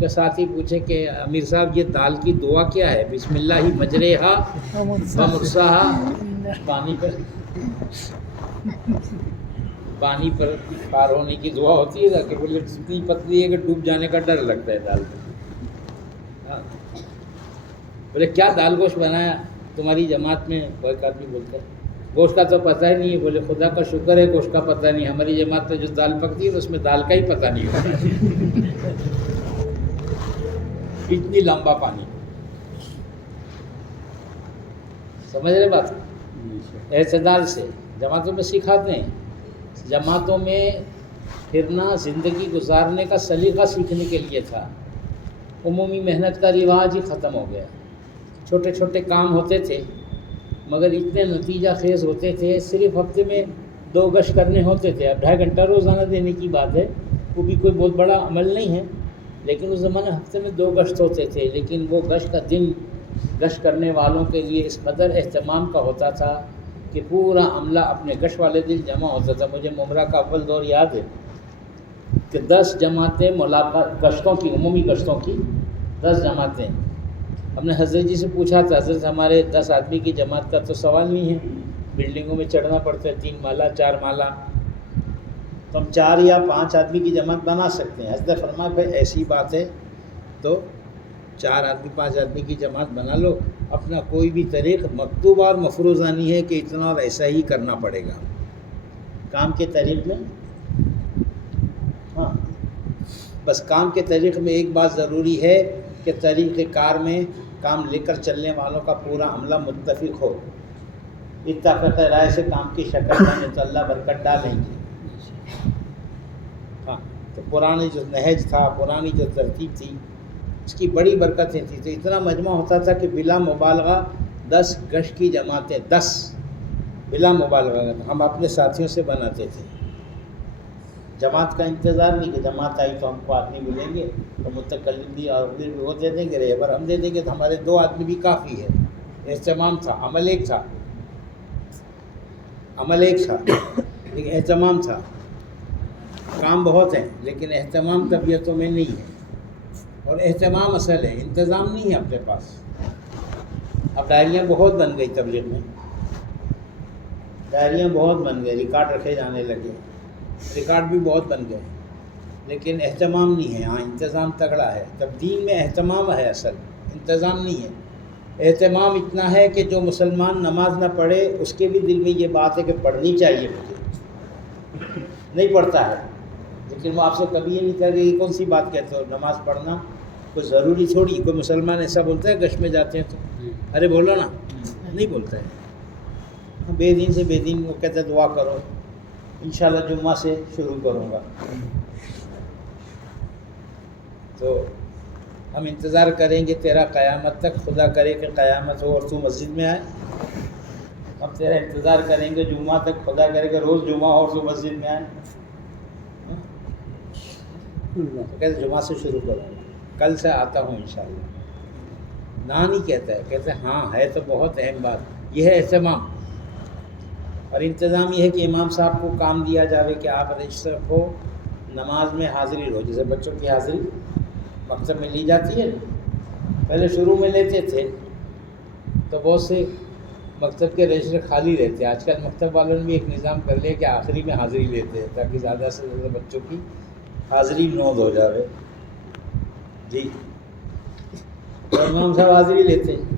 کہ ساتھی پوچھے کہ امیر صاحب یہ دال کی دعا کیا ہے؟ بسم اللہ مجریہا و مرساہا، پانی پر پار ہونے کی دعا ہوتی ہے کہ بولے اتنی پتلی ہے کہ ڈوب جانے کا ڈر لگتا ہے دال میں۔ بولے کیا دال گوشت بنایا تمہاری جماعت میں؟ کوئی آدمی بولتا ہے گوشت کا تو پتہ ہی نہیں ہے۔ بولے خدا کا شکر ہے گوشت کا پتہ نہیں، ہماری جماعت میں جو دال پکتی ہے تو اس میں دال کا ہی پتہ نہیں ہوتا۔ اتنی لمبا پانی، سمجھ رہے بات؟ اعتدال سے جماعتوں میں سکھاتے ہیں، جماعتوں میں پھرنا زندگی گزارنے کا سلیقہ سیکھنے کے لیے تھا۔ عمومی محنت کا رواج ہی ختم ہو گیا، چھوٹے چھوٹے کام ہوتے تھے مگر اتنے نتیجہ خیز ہوتے تھے، صرف ہفتے میں 2 گشت کرنے ہوتے تھے، اب 2.5 گھنٹہ روزانہ دینے کی بات ہے، وہ بھی کوئی بہت بڑا عمل نہیں ہے، لیکن اس زمانے ہفتے میں 2 گشت ہوتے تھے، لیکن وہ گشت کا دن گشت کرنے والوں کے لیے اس قدر اہتمام کا ہوتا تھا کہ پورا عملہ اپنے گشت والے دن جمع ہوتا تھا۔ مجھے ممرہ کا اول دور یاد ہے کہ 10 جماعتیں ملاقات گشتوں کی، عمومی گشتوں کی 10 جماعتیں۔ ہم نے حضرت جی سے پوچھا تھا، حضرت ہمارے 10 آدمی کی جماعت کا تو سوال نہیں ہے، بلڈنگوں میں چڑھنا پڑتا ہے 3 مالا 4 مالا، تو ہم 4 یا 5 آدمی کی جماعت بنا سکتے ہیں۔ حضرت فرمایا بھائی ایسی بات ہے تو 4 آدمی 5 آدمی کی جماعت بنا لو، اپنا کوئی بھی طریق مکتوب اور مفروضہ نہیں ہے کہ اتنا اور ایسا ہی کرنا پڑے گا کام کے طریق میں۔ ہاں بس کام کے طریق میں ایک بات ضروری ہے کہ طریقہ کار میں کام لے کر چلنے والوں کا پورا عملہ متفق ہو، اتفاق رائے سے کام کی شکل بنے تو اللہ برکت ڈالیں گے۔ ہاں تو پرانی جو نہج تھا، پرانی جو ترتیب تھی، اس کی بڑی برکتیں تھیں، تو اتنا مجمع ہوتا تھا کہ بلا مبالغہ 10 گشت کی جماعتیں، 10 بلا مبالغہ ہم اپنے ساتھیوں سے بناتے تھے۔ جماعت کا انتظار نہیں کہ جماعت آئی تو ہم کو آدمی ملیں گے تو متکلم بھی اور بھی وہ دے دیں گے، رہبر ہم دے دیں گے، تو ہمارے 2 آدمی بھی کافی ہے۔ اہتمام تھا، عمل ایک تھا، لیکن اہتمام تھا۔ کام بہت ہیں لیکن اہتمام طبیعتوں میں نہیں ہے، اور اہتمام اصل ہے، انتظام نہیں ہے اپنے پاس۔ اب ڈائریاں بہت بن گئی تبلیغ میں، ڈائریاں بہت بن گئے، ریکارڈ رکھے جانے لگے، ریکارڈ بھی بہت بن گئے، لیکن اہتمام نہیں ہے۔ ہاں انتظام تگڑا ہے، تب دین میں اہتمام ہے، اصل انتظام نہیں ہے۔ اہتمام اتنا ہے کہ جو مسلمان نماز نہ پڑھے اس کے بھی دل میں یہ بات ہے کہ پڑھنی چاہیے مجھے، نہیں پڑھتا ہے لیکن وہ آپ سے کبھی یہ نہیں کہے گا یہ کون سی بات کہتے ہو، نماز پڑھنا کوئی ضروری تھوڑی۔ کوئی مسلمان ایسا بولتا ہے گشت میں جاتے ہیں تو ارے بولو نا، نہیں بولتا ہے۔ بے دین سے بے دین وہ کہتا ہے دعا کرو، انشاءاللہ جمعہ سے شروع کروں گا۔ تو ہم انتظار کریں گے تیرا قیامت تک، خدا کرے کہ قیامت ہو اور تو مسجد میں آئے۔ اب تیرا انتظار کریں گے جمعہ تک، خدا کرے کہ روز جمعہ اور تو مسجد میں آئیں. تو کہتے جمعہ سے شروع کروں گا، کل سے آتا ہوں انشاءاللہ. نہیں کہتا ہے، کہتے ہیں ہاں ہے تو بہت اہم بات. یہ ہے اہتمام. اور انتظام یہ ہے کہ امام صاحب کو کام دیا جاوے کہ آپ رجسٹر رکھو، نماز میں حاضری لو. جیسے بچوں کی حاضری مکتب میں لی جاتی ہے نا، پہلے شروع میں لیتے تھے تو بہت سے مکتب کے رجسٹر خالی رہتے ہیں. آج کل مکتب والوں نے بھی ایک نظام کر لیا کہ آخری میں حاضری لیتے ہیں تاکہ زیادہ سے زیادہ بچوں کی حاضری نوند ہو جاوے. جی تو امام صاحب حاضری لیتے ہیں.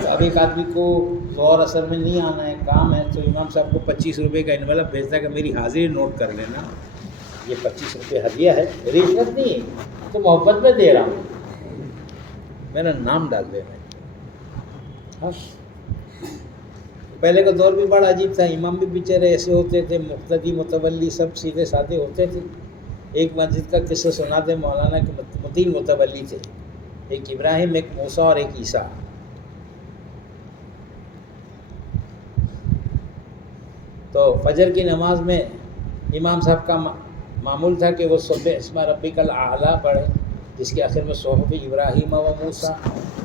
تو اب ایک آدمی کو ظہر اثر میں نہیں آنا ہے، کام ہے، تو امام صاحب کو 25 روپے کا انویلپ بھیجتا ہے کہ میری حاضری نوٹ کر لینا، یہ 25 روپے ہدیہ ہے، رشوت نہیں ہے، تو محبت میں دے رہا ہوں، میرا نام ڈال دینا. ہاں پہلے کا دور بھی بڑا عجیب تھا. امام بھی بیچارے ایسے ہوتے تھے، مقتدی متولی سب سیدھے سادے ہوتے تھے. ایک مسجد کا قصہ سناتے مولانا کے 3 متولی تھے، ایک ابراہیم، ایک موسیٰ اور ایک عیسیٰ. تو فجر کی نماز میں امام صاحب کا معمول تھا کہ وہ سبح اسم ربک الاعلیٰ پڑھے، جس کے آخر میں صحف ابراہیم و موسیٰ.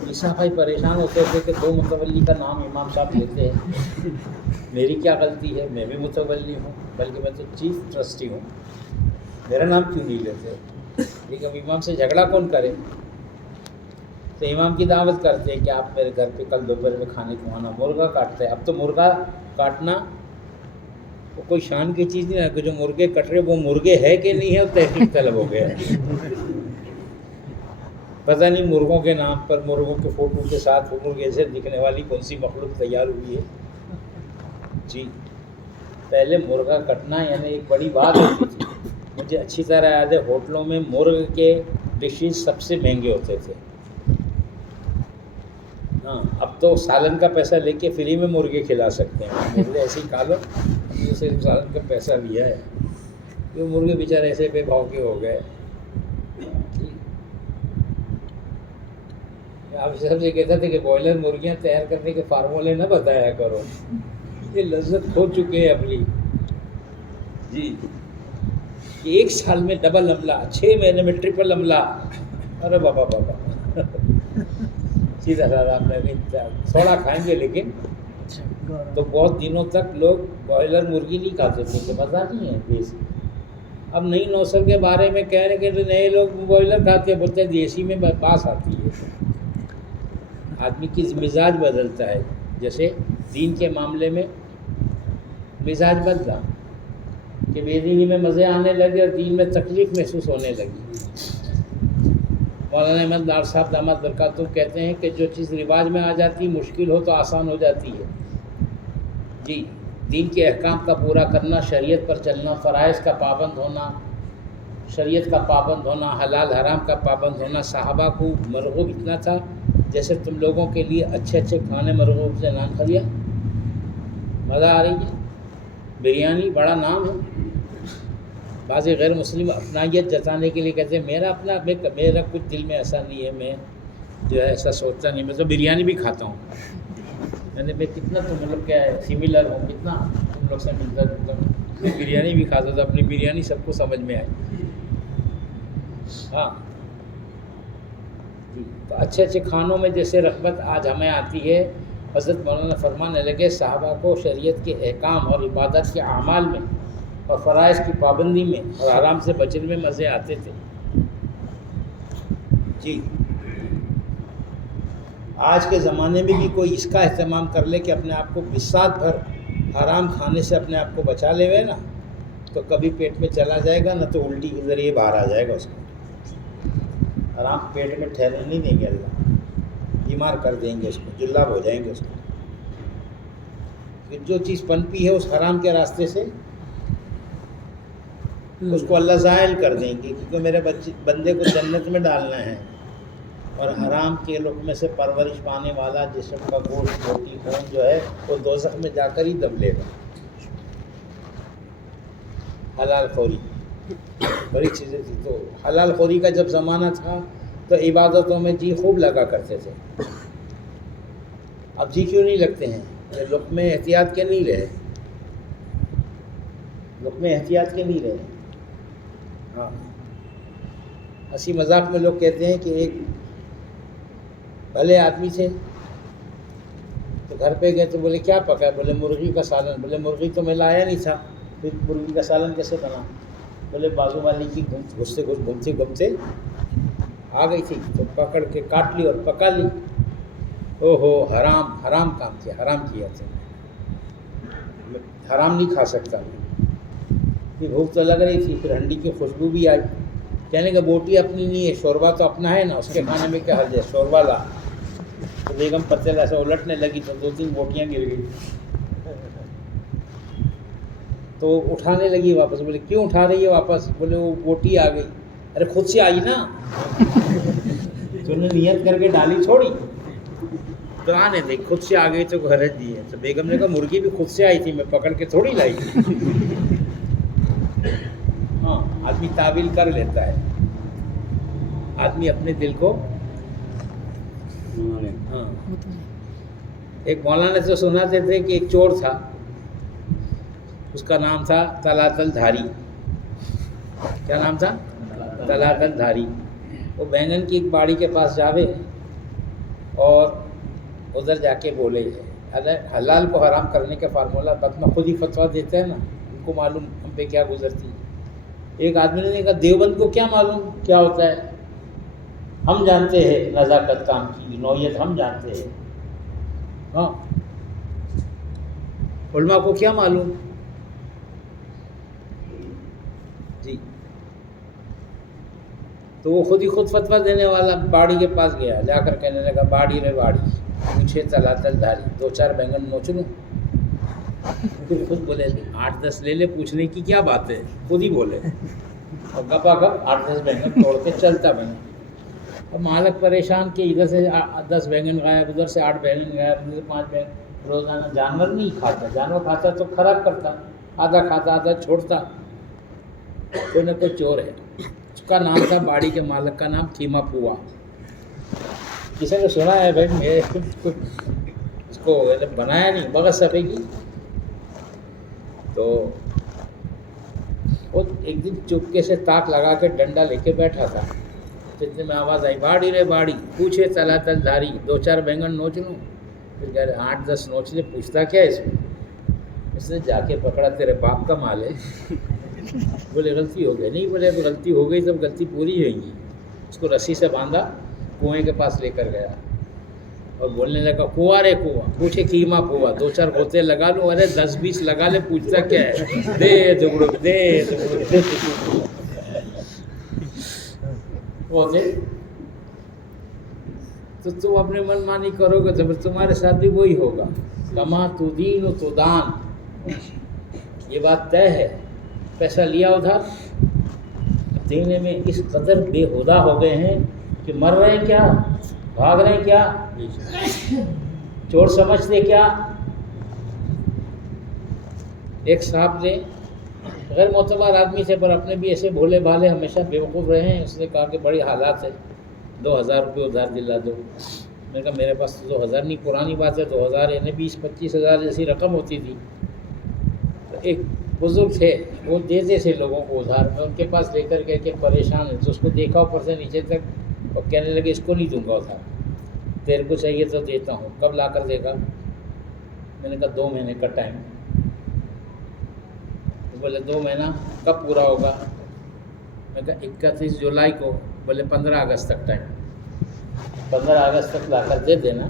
عیسیٰ بھائی پریشان ہوتے تھے کہ 2 متولی کا نام امام صاحب لیتے ہیں، میری کیا غلطی ہے، میں بھی متولی ہوں، بلکہ میں تو چیف ٹرسٹی ہوں، میرا نام کیوں نہیں لیتے. لیکن اب امام سے جھگڑا کون کرے. تو امام کی دعوت کرتے ہیں کہ آپ میرے گھر پہ کل دوپہر میں کھانے کو آنا. مرغا کاٹتے ہیں. اب تو مرغا کاٹنا وہ کوئی شان کی چیز نہیں ہے کہ جو مرغے کٹ رہے وہ مرغے ہے کہ نہیں ہے، وہ تحقیق طلب ہو گیا. پتہ نہیں مرغوں کے نام پر، مرغوں کے فوٹو کے ساتھ وہ مرغے سے دکھنے والی کون سی مخلوق تیار ہوئی ہے. جی پہلے مرغا کٹنا یعنی ایک بڑی بات ہوتی تھی. مجھے اچھی طرح یاد ہے ہوٹلوں میں مرغ کے ڈشز سب سے مہنگے ہوتے تھے. ہاں اب تو سالن کا پیسہ لے کے فری میں مرغے کھلا سکتے ہیں. مرغے ایسے ہی کھا لو، صرف سالن کا پیسہ لیا ہے. یہ مرغے بیچارے ایسے بے بھاؤ کے ہو گئے. آپ سب سے کہتا تھا کہ بوائلر مرغیاں تیار کرنے کے فارمولے نہ بتایا کرو، یہ لذت کھو چکے ہیں اپنی. جی کہ 1 سال میں ڈبل عملہ، 6 مہینے میں ٹرپل عملہ. ارے بابا بابا سیدھا سادہ آپ نے تھوڑا کھائیں گے لیکن. تو بہت دنوں تک لوگ بوائلر مرغی نہیں کھاتے تھے کہ مزہ نہیں ہے دیسی. اب نئی نسل کے بارے میں کہہ رہے کہ نئے لوگ بوائلر کھاتے ہیں، بولتے ہیں دیسی میں باس آتی ہے. آدمی کی مزاج بدلتا ہے. جیسے دین کے معاملے میں مزاج بدلا کہ بے دینی میں مزے آنے لگے اور دین میں تکلیف محسوس ہونے لگی. مولانا احمد لاڈ صاحب دامت برکاتہ کہتے ہیں کہ جو چیز رواج میں آ جاتی مشکل ہو تو آسان ہو جاتی ہے. جی دین کے احکام کا پورا کرنا، شریعت پر چلنا، فرائض کا پابند ہونا، شریعت کا پابند ہونا، حلال حرام کا پابند ہونا. صحابہ کو مرغوب اتنا تھا جیسے تم لوگوں کے لیے اچھے اچھے کھانے مرغوب سے نان کھلیا. مزہ آ رہی ہے. بریانی بڑا نام ہے. بعض غیر مسلم اپنائیت جتانے کے لیے کہتے ہیں میرا کچھ دل میں ایسا نہیں ہے، میں جو ہے ایسا سوچتا نہیں، میں تو بریانی بھی کھاتا ہوں. میں کتنا تو مطلب کیا ہے سملر ہوں، کتنا تم لوگ سے ملتا جلتا ہوں. میں بریانی بھی کھاتا تھا، اپنی بریانی سب کو سمجھ میں آئی. ہاں تو اچھے اچھے کھانوں میں جیسے رغبت آج ہمیں آتی ہے، حضرت مولانا فرمانے لگے صحابہ کو شریعت کے احکام اور عبادت کے اعمال میں اور فرائض کی پابندی میں اور حرام سے بچنے میں مزے آتے تھے. جی آج کے زمانے میں بھی کوئی اس کا اہتمام کر لے کہ اپنے آپ کو بساط بھر حرام کھانے سے اپنے آپ کو بچا لے ہوئے نا، تو کبھی پیٹ میں چلا جائے گا نہ تو الٹی کے ذریعے باہر آ جائے گا. اس کو حرام پیٹ میں ٹھہرنے نہیں دیں گے اللہ، بیمار کر دیں گے، اس کو جلاب ہو جائیں گے. اس کو جو چیز پنپی ہے اس حرام کے راستے سے اس کو اللہ زائل کر دیں گے، کیونکہ میرے بندے کو جنت میں ڈالنا ہے. اور حرام کے لقمے سے پرورش پانے والا جسم کا گوشت روٹی خون جو ہے وہ دوزخ میں جا کر ہی دم لے گا. حلال خوری بڑی چیزیں تھی. تو حلال خوری کا جب زمانہ تھا تو عبادتوں میں جی خوب لگا کرتے تھے. اب جی کیوں نہیں لگتے ہیں؟ یہ لقمے احتیاط کے نہیں رہے، لقمے احتیاط کے نہیں رہے۔ ہاں، ہنسی مذاق میں لوگ کہتے ہیں کہ ایک بھلے آدمی تھے تو گھر پہ گئے تو بولے کیا پکا ہے؟ بولے مرغی کا سالن۔ بولے مرغی تو میں لایا نہیں تھا، پھر مرغی کا سالن کیسے بنا؟ بولے بازو والی کی گھومتے آ گئی تھی تو پکڑ کے کاٹ لی اور پکا لی۔ او ہو، حرام کام کیا، حرام کیا تھا، حرام نہیں کھا سکتا میں۔ پھر بھوک تو لگ رہی تھی، پھر ہنڈی کی خوشبو بھی آئی، کہنے کا بوٹی اپنی نہیں ہے، شوربہ تو اپنا ہے نا، اس کے کھانے میں کیا حرج ہے، شوربہ لا۔ تو بیگم پتیلا ایسا الٹنے لگی تو 2-3 بوٹیاں گر گئی، تو اٹھانے لگی واپس۔ بولے کیوں اٹھا رہی ہے واپس؟ بولے وہ بوٹی آ گئی۔ ارے خود سے آئی نا، تو نے نیت کر کے ڈالی تھوڑی، تو آنے دے، خود سے آ گئی تو حرج دی ہے۔ تو بیگم نے کہا مرغی بھی خود سے آئی تھی، میں پکڑ کے تھوڑی لائی۔ ہاں، آدمی تعویل کر لیتا ہے، آدمی اپنے دل کو۔ ہاں، ایک مولانا تو سناتے تھے کہ ایک چور تھا، اس کا نام تھا تلاتل دھاری۔ کیا نام تھا؟ تلاتل دھاری۔ وہ بینگن کی ایک باڑی کے پاس جاوے اور ادھر جا کے بولے، حلال کو حرام کرنے کا فارمولہ بتنا خود ہی فتویٰ دیتا ہے نا، ان کو معلوم ہم پہ کیا گزرتی ہے۔ ایک آدمی نے کہا دیوبند کو کیا معلوم کیا ہوتا ہے، ہم جانتے ہیں نزاکت کام کی نوعیت، ہم جانتے ہیں، ہاں، علماء کو کیا معلوم جی۔ تو وہ خود فتویٰ دینے والا باڑی کے پاس گیا، جا کر کہنے لگا باڑی رے باڑی، پوچھے تلاتل دھاری، 2-4 بینگن نوچ لوں؟ پھر خود بولے 8-10 لے لے، پوچھنے کی کیا بات ہے، خود ہی بولے، اور گپا گپ 8-10 بینگن توڑ کے چلتا بنا۔ اور مالک پریشان کہ ادھر سے 10 بینگن غائب، ادھر سے 8 بینگن غائب، ادھر سے 5 بینگن۔ روزانہ جانور نہیں کھاتا، جانور کھاتا تو خراب کرتا، آدھا کھاتا آدھا چھوڑتا۔ کوئی نہ کوئی چور ہے، اس کا نام تھا، باڑی کے مالک کا نام کھیما پوا۔ کسی نے سنا ہے بھائی، اس کو بنایا نہیں، بغض صفحے کی۔ تو وہ ایک دن چپکے سے تاک لگا کے ڈنڈا لے کے بیٹھا تھا، اتنے میں آواز آئی باڑی رے باڑی، پوچھے تلاتل دھاری، 2-4 بینگن نوچ لوں؟ پھر کہہ رہے 8-10 نوچ لے، پوچھتا کیا ہے اس میں؟ اس نے جا کے پکڑا، تیرے باپ کا مال ہے۔ بولے غلطی ہو گئی، نہیں بولے غلطی ہو گئی تب غلطی پوری ہوئے گی۔ اس کو رسی سے باندھا، کنویں کے پاس لے کر گیا اور بولنے لگا کنواں رے کنواں، پوچھے کیما پوا، 2-4 غوطے لگا لوں؟ ارے 10-20 لگا لے، پوچھتا کیا ہے، دے دگڑک دے دگڑک دے۔ تو تم اپنے من مانی کرو گے تو پھر تمہارے ساتھ بھی وہی ہوگا، کما تدین تدان، یہ بات طے ہے۔ پیسہ لیا ادھر، دینے میں اس قدر بے ہدا ہو گئے ہیں کہ مر رہے ہیں کیا، بھاگ رہے ہیں کیا، چور سمجھتے کیا۔ ایک صاحب نے، غیر معتبر آدمی تھے پر اپنے بھی ایسے بھولے بھالے ہمیشہ بیوقوف رہے ہیں، اس نے کہا کہ بڑی حالات ہے، 2000 روپے ادھار دلا دو۔ میں نے کہا میرے پاس تو 2000 نہیں، پرانی بات ہے، 2000 یعنی 20-25 ہزار جیسی رقم ہوتی تھی۔ تو ایک بزرگ تھے، وہ دیتے تھے لوگوں کو ادھار، میں ان کے پاس لے کر کے پریشان ہے، تو اس کو دیکھا اوپر سے نیچے تک اور کہنے لگے اس کو نہیں دوں گا ادھار، تیرے کو چاہیے تو دیتا ہوں، کب لا کر دے گا؟ میں نے کہا 2 مہینے کا ٹائم۔ بولے 2 مہینہ کب پورا ہوگا؟ میں کہا 31 جولائی کو۔ بولے 15 اگست تک ٹائم، 15 اگست تک لا کر دے دینا۔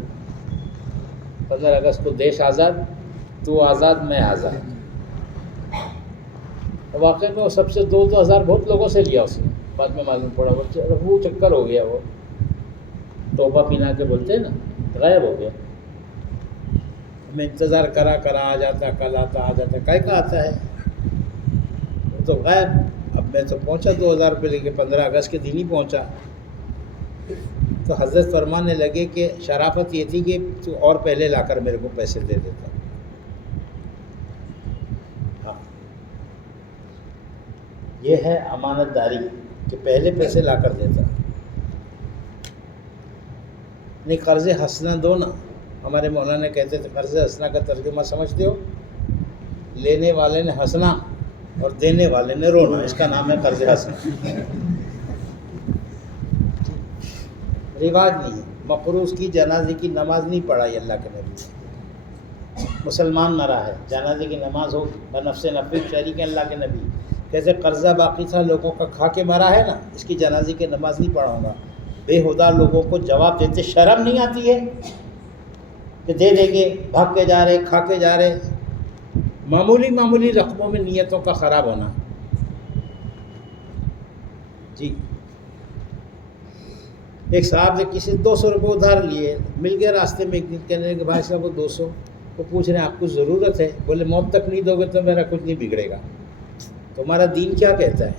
15 اگست کو دیش آزاد، تو آزاد میں آزاد۔ واقعی میں وہ سب سے 2-2 ہزار بہت لوگوں سے لیا اس نے، بعد میں معلوم پڑا وہ چکر ہو گیا، وہ توبہ پینا کے بولتے ہیں نا، غائب ہو گیا۔ میں انتظار کرا آ جاتا، کل آتا، آ جاتا، کا آتا ہے، وہ تو غائب۔ اب میں تو پہنچا 2000 روپے لے کے، 15 اگست کے دن ہی پہنچا۔ تو حضرت فرمانے لگے کہ شرافت یہ تھی کہ تو اور پہلے لا کر میرے کو پیسے دے دیتا۔ ہاں، یہ ہے امانت داری کہ پہلے پیسے لا کر دیتا۔ نہیں قرض حسنہ دو نا، ہمارے مولانا کہتے تھے قرض حسنہ کا ترجمہ سمجھتے ہو؟ لینے والے نے ہنسنا اور دینے والے نے رونا، اس کا نام ہے قرض حسنہ۔ رواج نہیں ہے، مقروض کی جنازے کی نماز نہیں پڑھائی اللہ کے نبی، مسلمان مرا ہے جنازے کی نماز ہو بنفس نفی شریک اللہ کے نبی کیسے قرضہ باقی تھا لوگوں کا کھا کے مرا ہے نا، اس کی جنازے کی نماز نہیں پڑھاؤں گا۔ بے ہدا لوگوں کو جواب دیتے شرم نہیں آتی ہے کہ دے دیں گے، بھاگ کے جا رہے، کھا کے جا رہے، معمولی رقموں میں نیتوں کا خراب ہونا۔ جی ایک صاحب سے کسی 200 روپے ادھار لیے، مل گئے راستے میں ایک دن، کہنے لگے کہ بھائی صاحب وہ 200، وہ پوچھ رہے ہیں آپ کو ضرورت ہے؟ بولے موت تک نہیں دو گے تو میرا کچھ نہیں بگڑے گا۔ تمہارا دین کیا کہتا ہے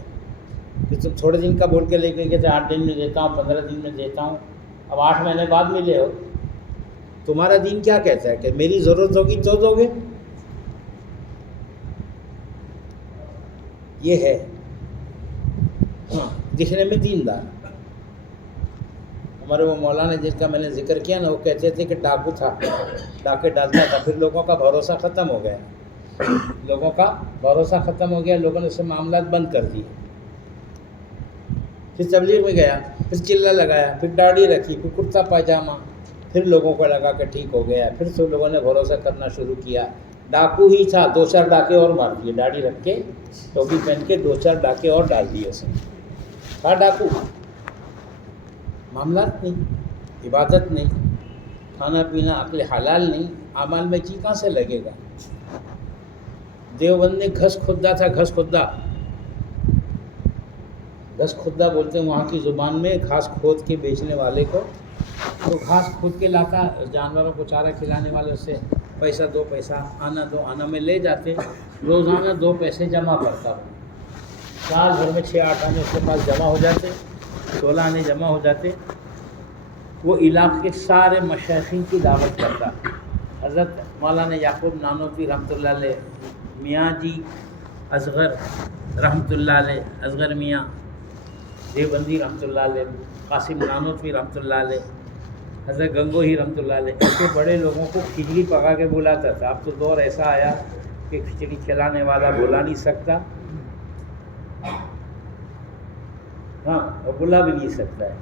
کہ تم تھوڑے دن کا بول کے لے کے کہتے 8 دن میں دیتا ہوں، 15 دن میں دیتا ہوں، اب 8 مہینے بعد ملے ہو۔ تمہارا دین کیا کہتا ہے کہ میری ضرورت ہوگی تو دو گے؟ یہ ہے ہاں دکھنے میں دیندار۔ ہمارے وہ مولانا جس کا میں نے ذکر کیا نا، وہ کہتے تھے کہ ڈاکو تھا، ڈاکے ڈالتا تھا، پھر لوگوں کا بھروسہ ختم ہو گیا، لوگوں کا بھروسہ ختم ہو گیا، لوگوں نے اس سے معاملات بند کر دیے۔ پھر تبلیغ میں گیا، پھر چلہ لگایا، پھر داڑھی رکھی، پھر کرتا پاجامہ، پھر لوگوں کو لگا کہ ٹھیک ہو گیا، پھر سب لوگوں نے بھروسہ کرنا شروع کیا۔ ڈاکو ہی تھا، 2-4 ڈاکے اور مار دیے، داڑھی رکھ کے ٹوپی پہن کے 2-4 ڈاکے اور ڈال دیے اس نے، تھا ڈاکو۔ معاملات نہیں، عبادت نہیں، کھانا پینا عقل حلال نہیں، اعمال میں جی کہاں سے لگے گا؟ دیوبند نے گھس خدا تھا، گھس خدا بولتے ہیں وہاں کی زبان میں، گھاس کھود کے بیچنے والے کو، تو گھاس کھود کے لاتا جانوروں کو چارہ کھلانے والے سے پیسہ 2 پیسہ آنا 2 آنا میں لے جاتے، روزانہ 2 پیسے جمع کرتا ہوں، سال بھر میں 6-8 آنے اس کے پاس جمع ہو جاتے، 16 آنے جمع ہو جاتے۔ وہ علاقے کے سارے مشائخین کی دعوت کرتا، حضرت مولانا یعقوب نانوتوی رحمۃ اللہ علیہ، میاں جی اصغر رحمۃ اللہ علیہ، اصغر میاں دیوبندی رحمۃ اللہ علیہ، قاسم نانوتوی رحمۃ اللہ علیہ، حضرت گنگوہی رحمۃ اللہ علیہ، ایسے بڑے لوگوں کو کھچڑی پکا کے بلاتا تھا۔ اب تو دور ایسا آیا کہ کھچڑی کھلانے والا بلا نہیں سکتا، ہاں اور بلا بھی نہیں سکتا ہے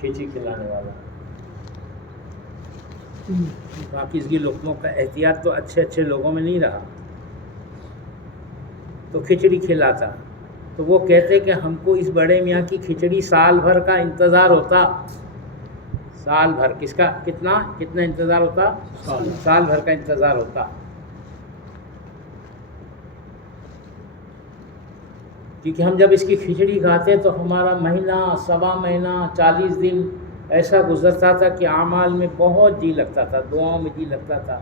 کھچڑی کھلانے والا۔ باقی اس کی لقموں کا احتیاط تو اچھے لوگوں میں نہیں رہا، تو کھچڑی کھلاتا، تو وہ کہتے کہ ہم کو اس بڑے میاں کی کھچڑی سال بھر کا انتظار ہوتا، سال بھر کس کا کتنا انتظار ہوتا؟ سال بھر کا انتظار ہوتا، کیونکہ ہم جب اس کی کھچڑی کھاتے تو ہمارا مہینہ، 1.25 مہینہ، 40 دن ایسا گزرتا تھا کہ اعمال میں بہت جی لگتا تھا، دعاؤں میں جی لگتا تھا،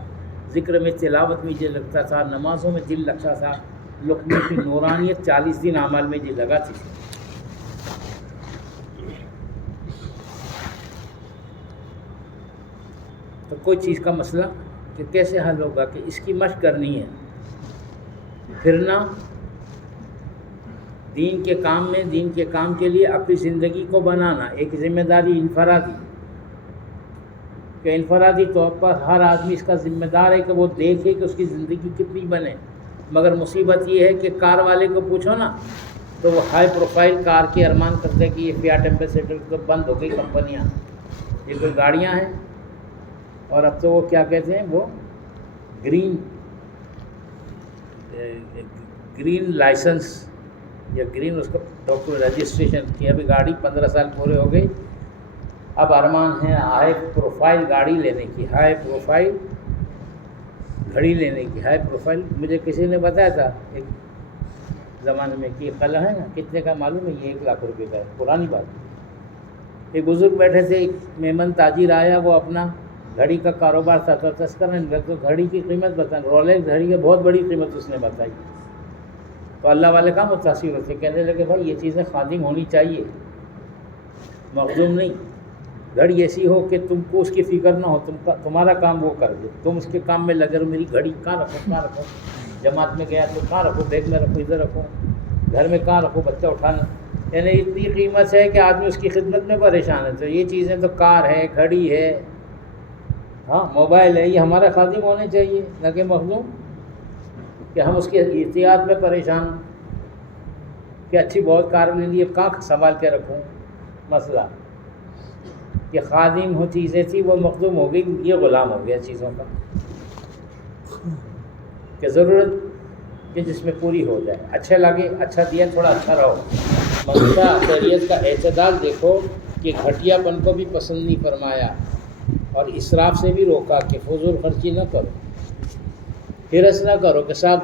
ذکر میں، تلاوت میں جی لگتا تھا، نمازوں میں دل لگتا تھا، لقمے کی نورانیت 40 دن اعمال میں جی لگاتی تھی۔ تو کوئی چیز کا مسئلہ کہ کیسے حل ہوگا کہ اس کی مشق کرنی ہے، پھرنا دین کے کام میں، دین کے کام کے لیے اپنی زندگی کو بنانا، ایک ذمہ داری انفرادی، کہ انفرادی طور پر ہر آدمی اس کا ذمہ دار ہے کہ وہ دیکھے کہ اس کی زندگی کتنی بنے۔ مگر مصیبت یہ ہے کہ کار والے کو پوچھو نا تو وہ ہائی پروفائل کار کی ارمان کرتے ہیں کہ یہ فیاٹ ایمبیسیڈر تو بند ہو گئی کمپنیاں، یہ کوئی گاڑیاں ہیں، اور اب تو وہ کیا کہتے ہیں، وہ گرین لائسنس یا گرین اس کا ڈاکٹر رجسٹریشن کی، ابھی گاڑی 15 سال پورے ہو گئی، اب ارمان ہے ہائی پروفائل گاڑی لینے کی، ہائی پروفائل گھڑی لینے کی، ہائی پروفائل۔ مجھے کسی نے بتایا تھا ایک زمانے میں کہ قلعہ ہے نا، کتنے کا معلوم ہے؟ یہ 1 لاکھ روپے کا ہے، پرانی بات۔ ایک بزرگ بیٹھے تھے، ایک میمن تاجر آیا، وہ اپنا گھڑی کا کاروبار تھا، تو تذکرہ تو گھڑی کی قیمت بتائیں، رولیکس گھڑی کی بہت بڑی قیمت اس نے بتائی، تو اللہ والے کا متاثر ہوتے، کہنے لگے بھائی یہ چیزیں خادم ہونی چاہیے، مخدوم نہیں۔ گھڑی ایسی ہو کہ تم کو اس کی فکر نہ ہو، تمہارا کام وہ کر دے، تم اس کے کام میں لگے رہو، میری گھڑی کہاں رکھو، جماعت میں گیا تو کہاں رکھو، بیگ میں رکھو، ادھر رکھو، گھر میں کہاں رکھو، بچہ اٹھانا، یعنی اتنی قیمت ہے کہ آدمی اس کی خدمت میں پریشان ہے۔ تو یہ چیزیں تو کار ہے، گھڑی ہے، ہاں موبائل ہے، یہ ہمارا خادم ہونے چاہیے نہ کہ مخدوم، کہ ہم اس کے احتیاط میں پریشان ہوں کہ اچھی بہت کار لے لی، اب کہاں سنبھال کے رکھوں. مسئلہ کہ خادم ہو چیزیں تھی وہ مخدوم ہو گئی، یہ غلام ہو گیا چیزوں کا، کہ ضرورت کہ جس میں پوری ہو جائے، اچھا لگے، اچھا دیا، تھوڑا اچھا رہو. مسئلہ شریعت کا اعتدال دیکھو کہ گھٹیا پن کو بھی پسند نہیں فرمایا اور اسراف سے بھی روکا کہ فضول خرچی نہ کرو، ہرس نہ کرو کہ صاحب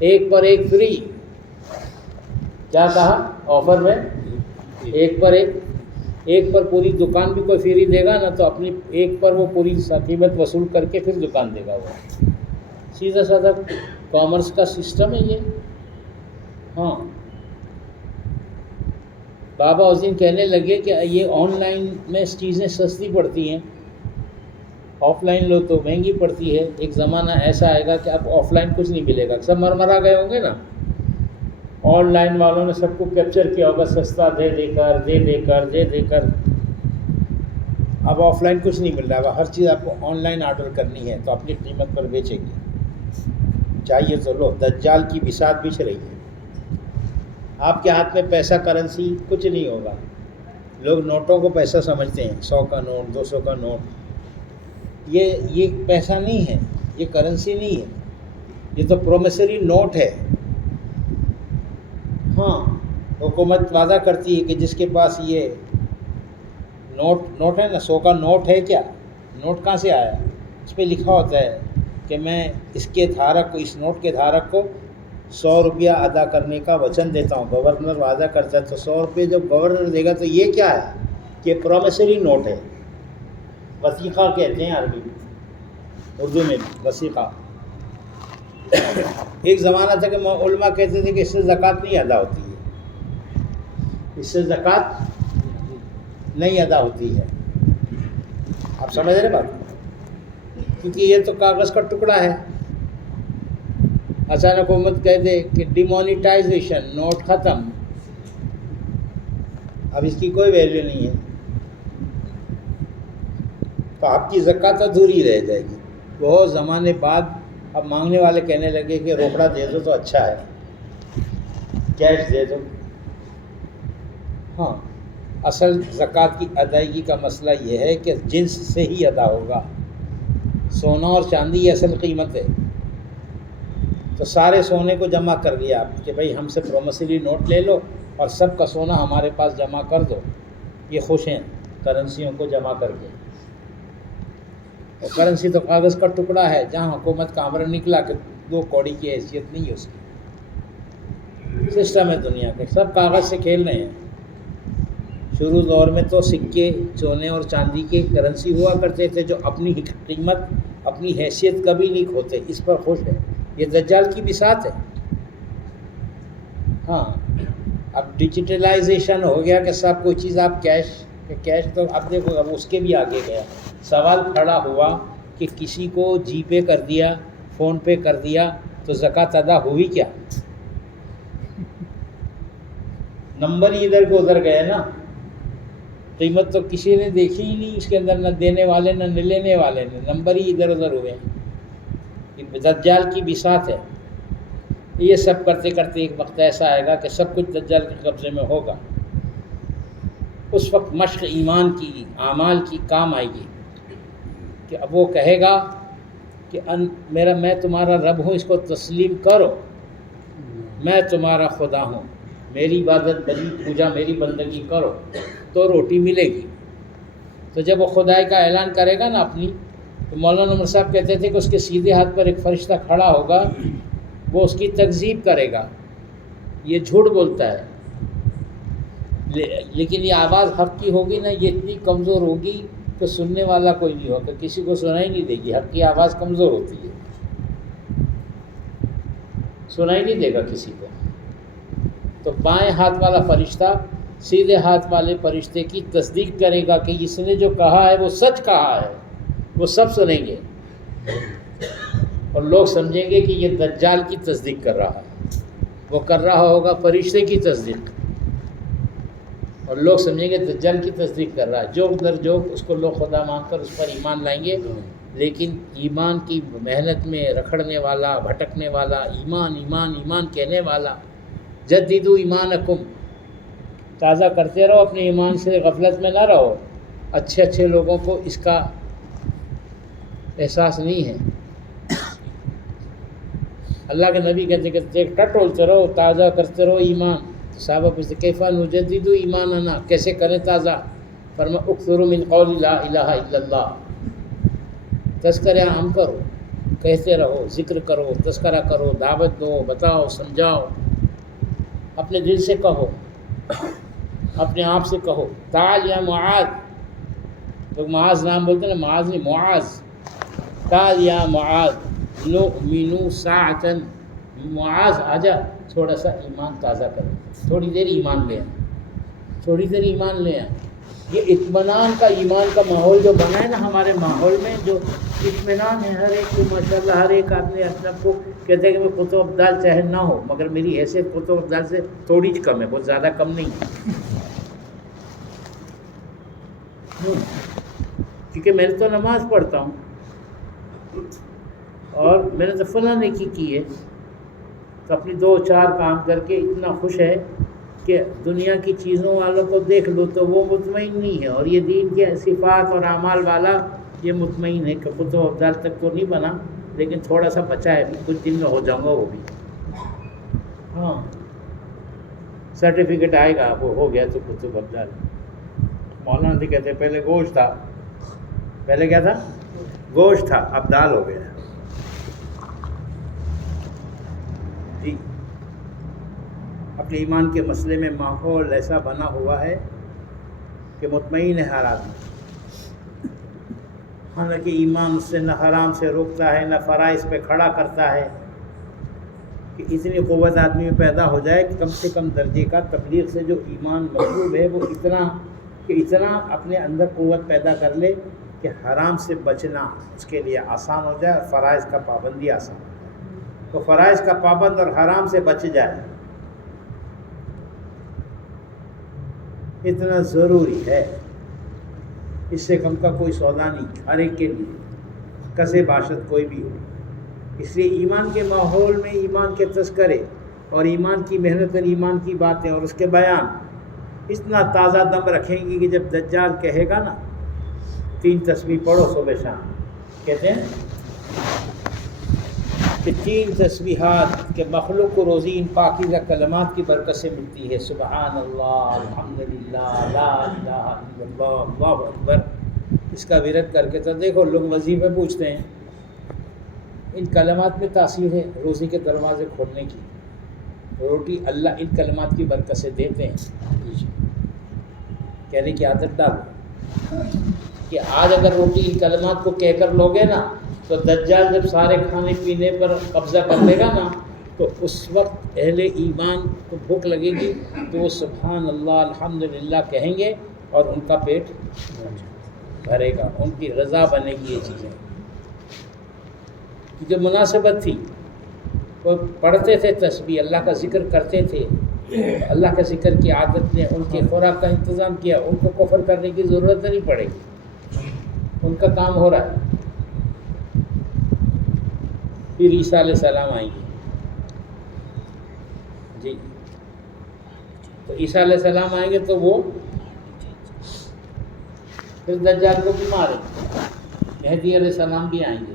ایک پر ایک فری. کیا کہا؟ آفر میں ایک پر ایک پر پوری دکان بھی کوئی فری دے گا نا تو اپنی ایک پر وہ پوری قیمت وصول کر کے پھر دکان دے گا. وہ سیدھا سادہ کامرس کا سسٹم ہے یہ. ہاں بابا اس دن کہنے لگے کہ یہ آن لائن میں چیزیں سستی پڑتی ہیں، آف لائن لو تو مہنگی پڑتی ہے. ایک زمانہ ایسا آئے گا کہ اب آف لائن کچھ نہیں ملے گا، سب مرمرا گئے ہوں گے نا. آن لائن والوں نے سب کو کیپچر کیا ہوگا، سستا دے دے کر. اب آف لائن کچھ نہیں مل رہا، ہر چیز آپ کو آن لائن آرڈر کرنی ہے تو اپنی قیمت پر بیچیں گے. چاہیے تو لو. دجال کی بساط بچھ رہی ہے. آپ کے ہاتھ میں پیسہ کرنسی کچھ نہیں ہوگا. لوگ نوٹوں کو پیسہ سمجھتے ہیں، 100 کا نوٹ، 200 کا نوٹ. یہ پیسہ نہیں ہے، یہ کرنسی نہیں ہے، یہ تو پرومیسری نوٹ ہے. ہاں حکومت وعدہ کرتی ہے کہ جس کے پاس یہ نوٹ ہے نا، 100 کا نوٹ ہے. کیا نوٹ کہاں سے آیا؟ اس پہ لکھا ہوتا ہے کہ میں اس کے دھارک کو، اس نوٹ کے دھارک کو 100 روپیہ ادا کرنے کا وچن دیتا ہوں. گورنر وعدہ کرتا ہے تو 100 روپئے جب گورنر دے گا تو یہ کیا ہے؟ کہ پرومیسری نوٹ ہے. وثیقہ کہتے ہیں عربی میں، اردو میں وثیقہ. ایک زمانہ تھا کہ علماء کہتے تھے کہ اس سے زکوٰۃ نہیں ادا ہوتی ہے، اس سے زکوٰۃ نہیں ادا ہوتی ہے. آپ سمجھ رہے بات؟ کیونکہ یہ تو کاغذ کا ٹکڑا ہے. اچانک حکومت کہہ دے کہ ڈیمونیٹائزیشن، نوٹ ختم، اب اس کی کوئی ویلیو نہیں ہے، تو آپ کی زکوٰۃ ادھوری رہ جائے گی. بہت زمانے بعد اب مانگنے والے کہنے لگے کہ روکڑا دے دو تو اچھا ہے، کیش دے دو. ہاں اصل زکوٰۃ کی ادائیگی کا مسئلہ یہ ہے کہ جنس سے ہی ادا ہوگا. سونا اور چاندی اصل قیمت ہے، تو سارے سونے کو جمع کر لیا آپ کہ بھائی ہم سے پرومیسری نوٹ لے لو اور سب کا سونا ہمارے پاس جمع کر دو. یہ خوش ہیں کرنسیوں کو جمع کر کے. اور کرنسی تو کاغذ کا ٹکڑا ہے، جہاں حکومت کا امر نکلا کہ 2 کوڑی کی حیثیت نہیں ہے اس کی. سسٹم ہے دنیا کے، سب کاغذ سے کھیل رہے ہیں. شروع دور میں تو سکے سونے اور چاندی کے کرنسی ہوا کرتے تھے جو اپنی قیمت، اپنی حیثیت کبھی نہیں کھوتے. اس پر خوش ہے. یہ دجال کی بساط ہے. ہاں اب ڈیجیٹلائزیشن ہو گیا کہ سب کوئی چیز آپ کیش تو اب دیکھو اب اس کے بھی آگے گیا. سوال کھڑا ہوا کہ کسی کو جی پے کر دیا، فون پے کر دیا تو زکوٰۃ ادا ہوئی کیا؟ نمبر ہی ادھر کو ادھر گئے نا. قیمت تو کسی نے دیکھی ہی نہیں اس کے اندر، نہ دینے والے نہ لینے والے نے، نمبر ہی ادھر ادھر ہوئے. یہ دجال کی بساط ہے. یہ سب کرتے کرتے ایک وقت ایسا آئے گا کہ سب کچھ دجال کے قبضے میں ہوگا. اس وقت مشق ایمان کی، اعمال کی کام آئے گی کہ اب وہ کہے گا کہ میں تمہارا رب ہوں، اس کو تسلیم کرو. میں تمہارا خدا ہوں، میری عبادت بلی پوجا، میری بندگی کرو تو روٹی ملے گی. تو جب وہ خدائی کا اعلان کرے گا نا اپنی، تو مولانا عمر صاحب کہتے تھے کہ اس کے سیدھے ہاتھ پر ایک فرشتہ کھڑا ہوگا، وہ اس کی تکذیب کرے گا، یہ جھوٹ بولتا ہے. لیکن یہ آواز حق کی ہوگی نا، یہ اتنی کمزور ہوگی کہ سننے والا کوئی نہیں ہوگا، کسی کو سنائی نہیں دے گی. حق کی آواز کمزور ہوتی ہے، سنائی نہیں دے گا کسی کو. تو بائیں ہاتھ والا فرشتہ سیدھے ہاتھ والے فرشتے کی تصدیق کرے گا کہ اس نے جو کہا ہے وہ سچ کہا ہے. وہ سب سنیں گے اور لوگ سمجھیں گے کہ یہ دجال کی تصدیق کر رہا ہے. وہ کر رہا ہوگا فرشتے کی تصدیق. اور لوگ سمجھیں گے دجال کی تصدیق کر رہا ہے، جوک در جوک اس کو لوگ خدا مان کر اس پر ایمان لائیں گے، لیکن ایمان کی محنت میں رکھڑنے والا، بھٹکنے والا، ایمان ایمان ایمان کہنے والا، جددوا ایمانکم، تازہ کرتے رہو اپنے ایمان سے، غفلت میں نہ رہو۔ اچھے اچھے لوگوں کو اس کا احساس نہیں ہے۔ اللہ کے نبی کہتے کہ ٹٹولتے رہو، تازہ کرتے رہو ایمان۔ صحابہ پوچھتے کیفا نجدد ایماننا، کیسے کریں تازہ؟ فرمایا اکثروا من قول لا الہ الا اللہ، تذکرہ عام کرو، کہتے رہو، ذکر کرو، تذکرہ کرو، دعوت دو، بتاؤ، سمجھاؤ، اپنے دل سے کہو، اپنے آپ سے کہو۔ تعال یا معاذ، لوگ معاذ نام بولتے ہیں نا، معاذ نہیں معاذ، تعال یا معاذ نؤمن ساعتا، معاذ آجا تھوڑا سا ایمان تازہ کرو، تھوڑی دیر ایمان لے آ، تھوڑی دیر ایمان لے آ۔ یہ اطمینان کا، ایمان کا ماحول جو بنا ہے نا ہمارے ماحول میں، جو اطمینان ہے، ہر ایک کو ماشاءاللہ، ہر ایک آدمی اپنے آپ کو کہتے ہیں کہ میں قطب ابدال چاہے نہ ہو، مگر میری حیثیت قطب ابدال سے تھوڑی کم ہے، بہت زیادہ کم نہیں ہے، کیونکہ میں نے تو نماز پڑھتا ہوں اور میں نے تو فلاں نیکی کی ہے، تو اپنی 2-4 کام کر کے اتنا خوش ہے کہ دنیا کی چیزوں والوں کو دیکھ لو تو وہ مطمئن نہیں ہے، اور یہ دین کے صفات اور اعمال والا یہ مطمئن ہے کہ قطب ابدال تک تو نہیں بنا، لیکن تھوڑا سا بچا ہے، کچھ دن میں ہو جاؤں گا وہ بھی۔ ہاں سرٹیفکیٹ آئے گا، وہ ہو گیا تو قطب ابدال۔ مولانا جی کہتے ہیں پہلے گوشت تھا، پہلے کیا تھا؟ گوشت تھا، اب دال ہو گیا جی۔ اپنے ایمان کے مسئلے میں ماحول ایسا بنا ہوا ہے کہ مطمئن ہے ہر آدمی، حالانکہ ایمان اس سے نہ حرام سے روکتا ہے، نہ فرائض پہ کھڑا کرتا ہے، کہ اتنی قوت آدمی میں پیدا ہو جائے کہ کم سے کم درجے کا تبلیغ سے جو ایمان مطلوب ہے وہ اتنا اپنے اندر قوت پیدا کر لے کہ حرام سے بچنا اس کے لیے آسان ہو جائے، اور فرائض کا پابندی آسان ہو جائے، تو فرائض کا پابند اور حرام سے بچ جائے، اتنا ضروری ہے۔ اس سے کم کا کوئی سودا نہیں ہر ایک کے لیے، کسے باشد کوئی بھی ہو۔ اس لیے ایمان کے ماحول میں ایمان کے تذکرے اور ایمان کی محنت اور ایمان کی باتیں اور اس کے بیان اتنا تازہ دم رکھیں گی کہ جب دجال کہے گا نا 3 تسبیح پڑھو صبح شام، کہتے ہیں کہ 3 تسبیحات کے مخلوق کو روزی ان پاکیزہ کلمات کی برکت سے ملتی ہے، سبحان اللہ، الحمدللہ، لا الہ الا اللہ، اللہ اکبر۔ اس کا ورد کر کے تو دیکھو لوگ وظیفے پوچھتے ہیں، ان کلمات میں تاثیر ہے روزی کے دروازے کھولنے کی، روٹی اللہ ان کلمات کی برکت سے دیتے ہیں۔ کہنے کی عادت ڈالو کہ آج اگر روٹی ان کلمات کو کہہ کر لوگے نا تو دجال جب سارے کھانے پینے پر قبضہ کر لے گا نا تو اس وقت اہل ایمان کو بھوک لگے گی تو وہ سبحان اللہ الحمدللہ کہیں گے اور ان کا پیٹ بھرے گا، ان کی غذا بنے گی یہ چیزیں، کیونکہ مناسبت تھی۔ وہ پڑھتے تھے تسبیح، اللہ کا ذکر کرتے تھے، اللہ کے ذکر کی عادت نے ان کی خوراک کا انتظام کیا، ان کو کفر کرنے کی ضرورت نہیں پڑے گی، ان کا کام ہو رہا ہے۔ پھر عیسیٰ علیہ السلام آئیں گے جی، تو عیسیٰ علیہ السلام آئیں گے تو وہ پھر دجال کو بھی ماریں گے، مہدی علیہ السلام بھی آئیں گے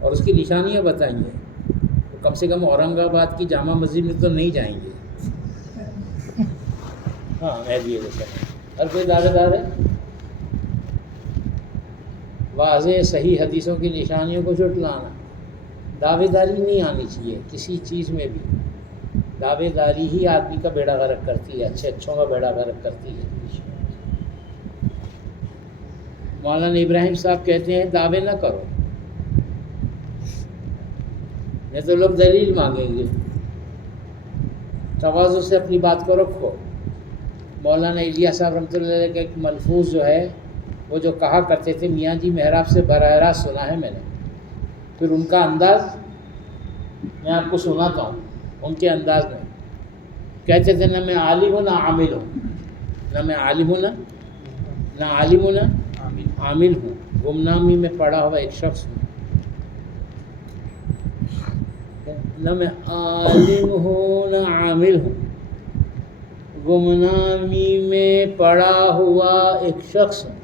اور اس کی نشانیاں بتائیں گے، تو کم سے کم اورنگ آباد کی جامع مسجد میں تو نہیں جائیں گے۔ ہاں مہدی علیہ السلام، ہر کوئی دعوے دار ہے، واضح صحیح حدیثوں کی نشانیوں کو جھٹلانا، دعوے داری نہیں آنی چاہیے کسی چیز میں بھی، دعوے داری ہی آدمی کا بیڑا غرق کرتی ہے، اچھوں کا بیڑا غرق کرتی ہے۔ مولانا ابراہیم صاحب کہتے ہیں دعوے نہ کرو، نہیں تو لوگ دلیل مانگیں گے، تواضع سے اپنی بات کو رکھو۔ مولانا الیاس صاحب رحمۃ اللہ علیہ کا ایک ملفوظ جو ہے وہ جو کہا کرتے تھے، میاں جی محراب سے براہ راست سنا ہے میں نے، پھر ان کا انداز میں آپ کو سناتا ہوں، ان کے انداز میں کہتے تھے نہ میں عالم ہوں نہ عامل ہوں، نہ میں عالم ہوں نہ عالم ہوں نہ عامل ہوں، گمنامی میں پڑا ہوا ایک شخص ہوں، نہ میں عالم ہوں نہ عامل ہوں، گمنامی میں پڑا ہوا ایک شخص ہوں،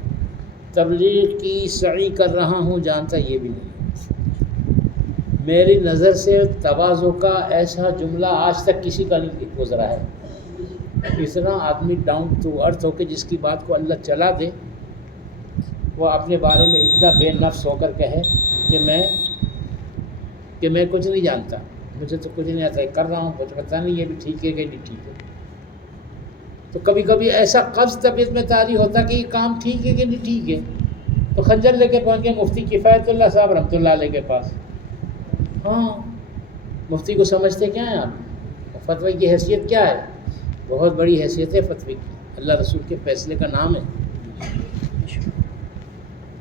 تبلیغ کی سعی کر رہا ہوں جانتا یہ بھی نہیں۔ میری نظر سے تواضع کا ایسا جملہ آج تک کسی کا نہیں گزرا ہے، اتنا آدمی ڈاؤن ٹو ارتھ ہو کے جس کی بات کو اللہ چلا دے، وہ اپنے بارے میں اتنا بے نفس ہو کر کہے کہ میں کچھ نہیں جانتا، مجھے تو کچھ نہیں آتا، کر رہا ہوں کچھ پتہ نہیں یہ بھی ٹھیک ہے کہ نہیں ٹھیک ہے۔ تو کبھی کبھی ایسا قبض طبیعت میں طاری ہوتا کہ یہ کام ٹھیک ہے کہ نہیں ٹھیک ہے، تو خنجر لے کے پہنچ گئے مفتی کفایت اللہ صاحب رحمۃ اللہ علیہ کے پاس۔ ہاں، مفتی کو سمجھتے کیا ہیں آپ؟ فتوی کی حیثیت کیا ہے؟ بہت بڑی حیثیت ہے فتوی کی، اللہ رسول کے فیصلے کا نام ہے۔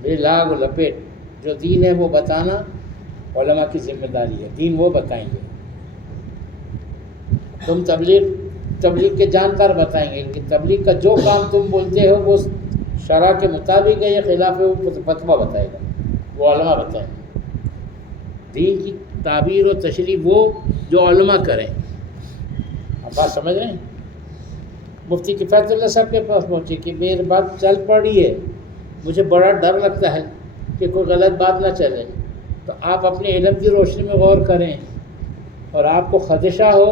بے لاگ و لپیٹ جو دین ہے وہ بتانا علماء کی ذمہ داری ہے، دین وہ بتائیں گے، تم تبلیغ کے جانکار بتائیں گے، لیکن تبلیغ کا جو کام تم بولتے ہو وہ شرع کے مطابق ہے یا خلاف ہے وہ فتویٰ بتائے گا، وہ علماء بتائیں گے۔ دین کی تعبیر و تشریح وہ جو علماء کریں۔ آپ بات سمجھ رہے ہیں؟ مفتی کفایت اللہ صاحب کے پاس پہنچے کہ میری بات چل پڑی ہے، مجھے بڑا ڈر لگتا ہے کہ کوئی غلط بات نہ چلے، تو آپ اپنے علم کی روشنی میں غور کریں، اور آپ کو خدشہ ہو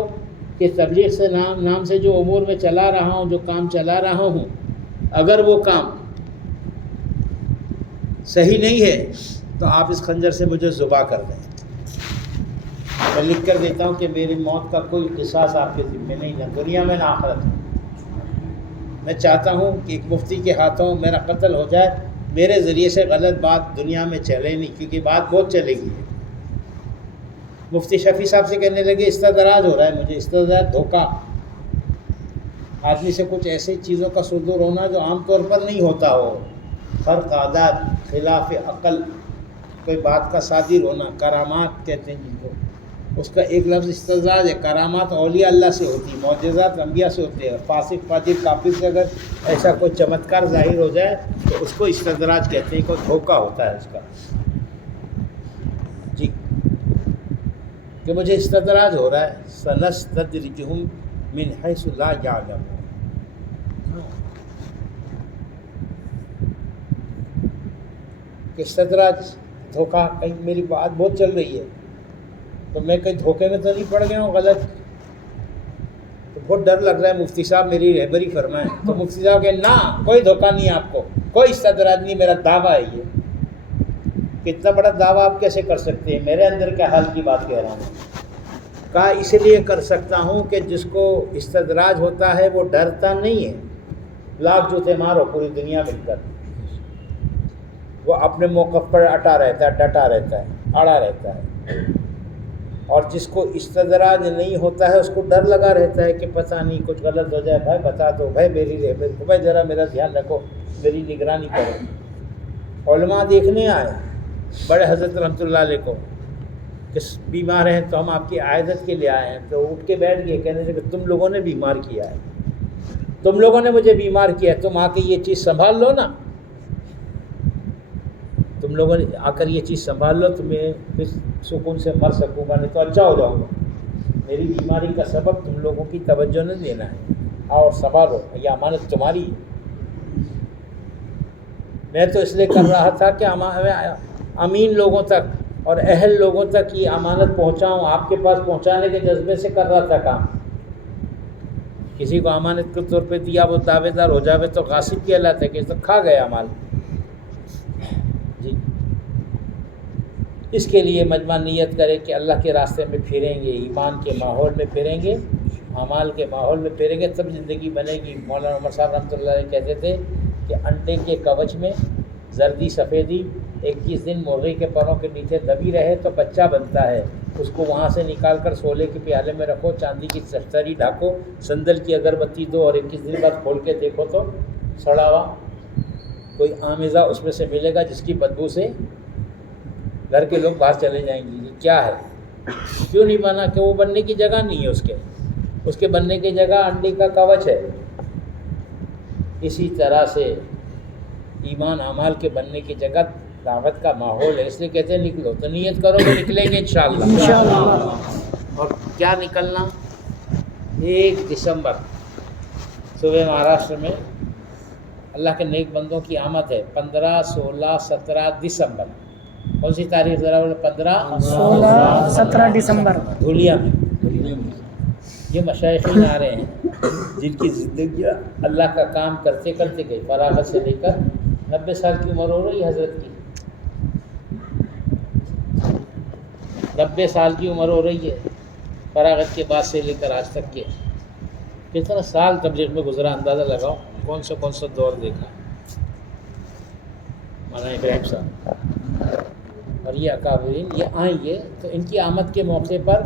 کہ تبلیغ سے نام سے جو امور میں چلا رہا ہوں، جو کام چلا رہا ہوں، اگر وہ کام صحیح نہیں ہے تو آپ اس خنجر سے مجھے ذبح کر دیں۔ میں لکھ کر دیتا ہوں کہ میری موت کا کوئی قصاص آپ کے ذمہ نہیں، نہ دنیا میں نہ آخرت میں۔ میں چاہتا ہوں کہ ایک مفتی کے ہاتھوں میرا قتل ہو جائے، میرے ذریعے سے غلط بات دنیا میں چلے نہیں، کیونکہ بات بہت چلے گی۔ مفتی شفیع صاحب سے کہنے لگے استدراج ہو رہا ہے مجھے، استدراج دھوکہ، آدمی سے کچھ ایسی چیزوں کا صدور ہونا جو عام طور پر نہیں ہوتا ہو، خرق عادات، خلاف عقل، کوئی بات کا صادر ہونا، کرامات کہتے ہیں جن کو، اس کا ایک لفظ استدراج ہے۔ کرامات اولیاء اللہ سے ہوتی، معجزات انبیاء سے ہوتے ہیں، فاسق فاجر کافر سے اگر ایسا کوئی چمتکار ظاہر ہو جائے تو اس کو استدراج کہتے ہیں، کوئی دھوکہ ہوتا ہے اس کا جی، کہ مجھے استدراج ہو رہا ہے، سنستدرجہم من حیث لا یعلمون۔ کہ استدراج دھوکہ، کہیں میری بات بہت چل رہی ہے تو میں کہیں دھوکے میں تو نہیں پڑ گیا ہوں غلط، تو بہت ڈر لگ رہا ہے، مفتی صاحب میری رہبری فرمائیں۔ تو مفتی صاحب کہ نہ، کوئی دھوکہ نہیں ہے آپ کو، کوئی استدراج نہیں، میرا دعویٰ ہے یہ۔ کتنا بڑا دعویٰ آپ کیسے کر سکتے ہیں؟ میرے اندر کے حال کی بات کہہ رہا ہوں۔ کہا اس لیے کر سکتا ہوں کہ جس کو استدراج ہوتا ہے وہ ڈرتا نہیں ہے، لاکھ جوتے مارو پوری دنیا مل کر، وہ اپنے موقف پر اٹا رہتا ہے، ڈٹا رہتا ہے، اڑا رہتا ہے۔ اور جس کو استدراج نہیں ہوتا ہے اس کو ڈر لگا رہتا ہے کہ پتہ نہیں کچھ غلط ہو جائے، بھائی بتا دو، بھائی میری رہبری کو، بھائی ذرا میرا دھیان رکھو، میری نگرانی کرو۔ علماء دیکھنے آئے بڑے حضرت رحمۃ اللہ علیہ کو کہ بیمار ہیں تو ہم آپ کی عیادت کے لیے آئے ہیں، تو اٹھ کے بیٹھ گئے، کہنے لگے تم لوگوں نے بیمار کیا ہے، تم لوگوں نے مجھے بیمار کیا ہے، تم آ کے یہ چیز سنبھال لو نا، تم لوگوں نے آ کر یہ چیز سنبھال لو تو میں پھر سکون سے مر سکوں گا، نہیں تو اچھا ہو جاؤں گا۔ میری بیماری کا سبب تم لوگوں کی توجہ نہیں دینا ہے، آؤ اور سنبھالو، یہ امانت تمہاری ہے۔ میں تو اس لیے کر رہا تھا کہ امین لوگوں تک اور اہل لوگوں تک یہ امانت پہنچاؤں، آپ کے پاس پہنچانے کے جذبے سے کر رہا تھا کام۔ کسی کو امانت کے طور پہ دیا، وہ دعوے دار ہو جاوے تو غاصب کہلاتا ہے، کہ تو کھا گیا مال جی۔ اس کے لیے مجمع نیت کرے کہ اللہ کے راستے میں پھریں گے، ایمان کے ماحول میں پھریں گے، اعمال کے ماحول میں پھریں گے، تب زندگی بنے گی۔ مولانا عمر صاحب رحمۃ اللہ علیہ کہتے تھے کہ انڈے کے کوچ میں زردی سفیدی 21 دن مرغی کے پروں کے نیچے دبی رہے تو بچہ بنتا ہے، اس کو وہاں سے نکال کر سولے کے پیالے میں رکھو، چاندی کی چشتری ڈھاکو، سندل کی اگربتی دو اور 21 دن بعد کھول کے دیکھو تو سڑا ہوا کوئی آمیزہ اس میں سے ملے گا جس کی بدبو سے گھر کے لوگ باہر چلے جائیں گے۔ یہ کیا ہے؟ کیوں نہیں بنا؟ کہ وہ بننے کی جگہ نہیں ہے اس کے، اس کے بننے کی جگہ انڈے کا کوچ ہے. اسی طرح سے ایمان اعمال کے بننے کی جگہ دعوت کا ماحول ہے. اس لیے کہتے ہیں نکلو. تو نیت کرو کہ نکلیں گے انشاءاللہ. اور کیا نکلنا؟ 1 دسمبر صبح مہاراشٹر میں اللہ کے نیک بندوں کی آمد ہے. 15، 16، 17 دسمبر. کون سی تاریخ ذرا بولے؟ 15، 16، 17 دسمبر دھولیا میں. یہ مشائخین آ رہے ہیں جن کی زندگی اللہ کا کام کرتے کرتے گئی. فراغت سے لے کر 90 سال کی عمر ہو رہی ہے حضرت کی. 90 سال کی عمر ہو رہی ہے فراغت کے بعد سے لے کر آج تک کے. کتنا سال تبلیغ میں گزرا اندازہ لگاؤ. کون سا دور دیکھا مولانا ابراہیم صاحب اور یہ اکابرین. یہ آئیں گے تو ان کی آمد کے موقع پر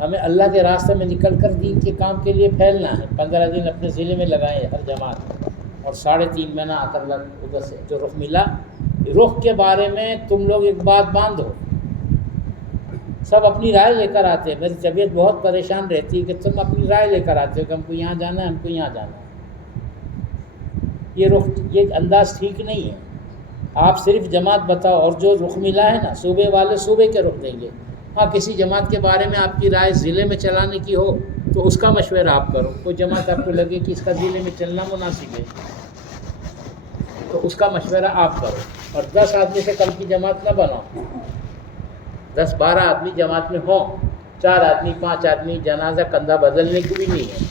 ہمیں اللہ کے راستے میں نکل کر دین کے کام کے لیے پھیلنا ہے. 15 دن اپنے ضلع میں لگائیں ہر جماعت, اور 3.5 مہینہ آ کر ادھر سے جو رخ ملا. رخ کے بارے میں تم لوگ ایک بات باندھو. سب اپنی رائے لے کر آتے ہیں. میری طبیعت بہت پریشان رہتی ہے کہ تم اپنی رائے لے کر آتے ہو کہ ہم کو یہاں جانا ہے, ہم کو یہاں جانا ہے. یہ انداز ٹھیک نہیں ہے. آپ صرف جماعت بتاؤ, اور جو رخ ملا ہے نا صوبے والے صوبے کے رخ دیں گے. ہاں کسی جماعت کے بارے میں آپ کی رائے ضلع میں چلانے کی ہو تو اس کا مشورہ آپ کرو. کوئی جماعت آپ کو لگے کہ اس کا ضلع میں چلنا مناسب ہے تو اس کا مشورہ آپ کرو. اور 10 آدمی سے کم کی جماعت نہ بناؤ. 10-12 آدمی جماعت میں ہوں. 4 آدمی 5 آدمی جنازہ کندھا بدلنے کی بھی نہیں ہے.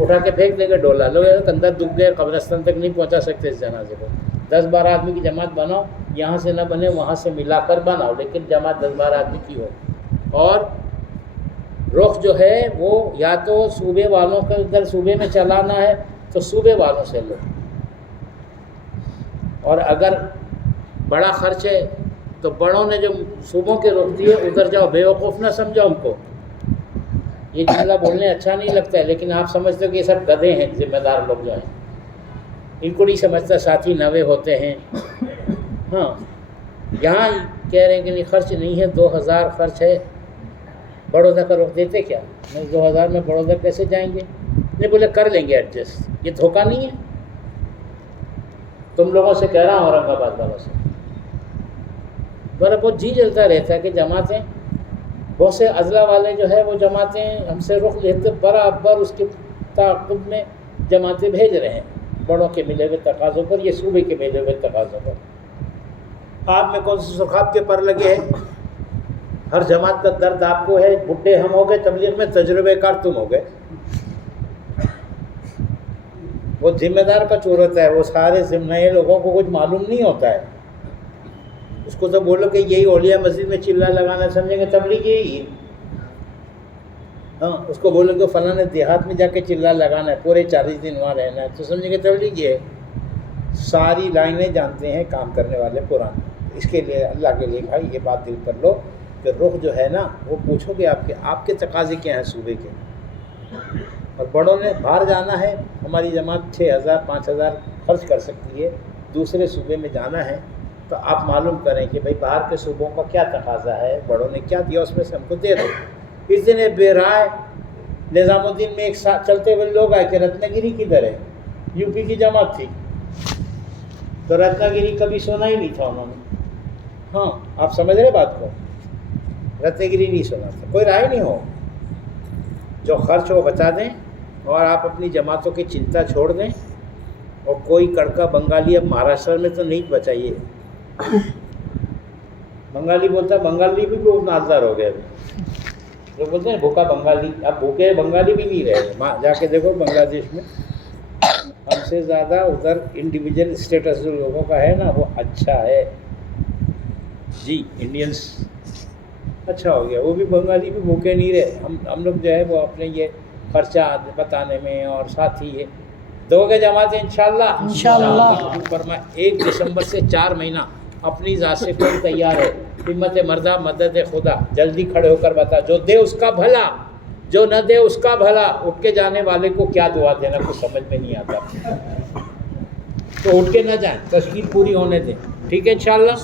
اٹھا کے پھینک دیں گے ڈولا. لوگ کندھا دکھ گئے, قبرستان تک نہیں پہنچا سکتے اس جنازے کو. 10-12 آدمی کی جماعت بناؤ. یہاں سے نہ بنے وہاں سے ملا کر بناؤ, لیکن جماعت 10-12 آدمی کی ہو. اور رخ جو ہے وہ یا تو صوبے والوں کے ادھر صوبے میں چلانا ہے تو صوبے والوں سے لو, اور اگر بڑا خرچ ہے تو بڑوں نے جو صوبوں کے رخ دیے ادھر جاؤ. بیوقوف نہ سمجھو ہم کو. یہ جملہ بولنے اچھا نہیں لگتا ہے, لیکن آپ سمجھتے ہو کہ یہ سب گدھے ہیں ذمہ دار لوگ جو ہیں. ان کو نہیں سمجھتا ساتھی نوے ہوتے ہیں. ہاں یہاں کہہ رہے ہیں کہ نہیں خرچ نہیں ہے, 2000 خرچ ہے. بڑودہ کا رخ دیتے کیا؟ نہیں 2000 میں بڑودہ کیسے جائیں گے؟ نہیں بولے کر لیں گے ایڈجسٹ. یہ دھوکہ نہیں ہے؟ تم لوگوں سے کہہ رہا ہوں اورنگ آباد والوں سے. میرا بہت جی جلتا رہتا ہے کہ جماعتیں بہت سے اضلاع والے جو ہے وہ جماعتیں ہم سے رخ لیتے برابر اس کے تعاقب میں جماعتیں بھیج رہے ہیں بڑوں کے ملے ہوئے تقاضوں پر, یہ صوبے کے ملے ہوئے تقاضوں پر. آپ میں کون سے سرخاب کے پر لگے ہیں؟ ہر جماعت کا درد آپ کو ہے. بڈھے ہم ہو گئے تبلیغ میں, تجربے کار تم ہو گئے. وہ ذمہ دار کا چور ہوتا ہے. وہ سارے نئے لوگوں کو کچھ معلوم نہیں ہوتا ہے. اس کو تو بولو کہ یہی اولیاء مسجد میں چلا لگانا, سمجھیں گے تبلیغ یہی ہے. ہاں اس کو بولو کہ فلاں نے دیہات میں جا کے چلا لگانا ہے, پورے 40 دن وہاں رہنا ہے, تو سمجھیں گے تبلیغ یہ ہے. ساری لائنیں جانتے ہیں کام کرنے والے پرانے. اس کے لیے اللہ کے لیے بھائی یہ بات دل پر لو کہ رخ جو ہے نا وہ پوچھو کہ آپ کے تقاضے کیا ہیں صوبے کے. اور بڑوں نے باہر جانا ہے, ہماری جماعت 6000 5000 خرچ کر سکتی ہے. دوسرے صوبے میں جانا ہے تو آپ معلوم کریں کہ بھائی باہر کے صوبوں کا کیا تقاضا ہے, بڑوں نے کیا دیا, اس میں سے ہم کو دے دو. اس دن بے رائے نظام الدین میں ایک ساتھ چلتے ہوئے لوگ آئے کہ رتنا گیری کدھر ہے. یو پی کی جماعت تھی تو رتنا گیری کبھی سنا ہی نہیں تھا انہوں نے. ہاں آپ سمجھ رہے بات کو؟ رتنا گیری نہیں سنا تھا. کوئی رائے نہیں ہو, جو خرچ ہو بتا دیں, اور آپ اپنی جماعتوں کی چنتا چھوڑ دیں. اور کوئی کڑکا بنگالی اب مہاراشٹر میں تو نہیں بچائیے. بنگالی بولتا, بنگالی بھی بہت نازدار ہو گئے. جو بولتے ہیں بھوکا بنگالی, اب بھوکے بنگالی بھی نہیں رہے. جا کے دیکھو بنگلہ دیش میں ہم سے زیادہ ادھر انڈیویجول اسٹیٹس جو لوگوں کا ہے نا وہ اچھا ہے جی. انڈینس اچھا ہو گیا, وہ بھی بنگالی بھی بھوکے نہیں رہے. ہم لوگ جو ہے وہ اپنے یہ خرچہ بتانے میں اور ساتھ ہی یہ دو گے جماعتیں انشاءاللہ. 1 دسمبر سے 4 مہینہ اپنی ذات سے کون تیار ہے؟ ہمت مردہ مدد خدا. جلدی کھڑے ہو کر بتا, جو دے اس کا بھلا, جو نہ دے اس کا بھلا. اٹھ کے جانے والے کو کیا دعا دینا کچھ سمجھ میں نہیں آتا, تو اٹھ کے نہ جائیں, تشکیل پوری ہونے دیں. ٹھیک ہے انشاءاللہ.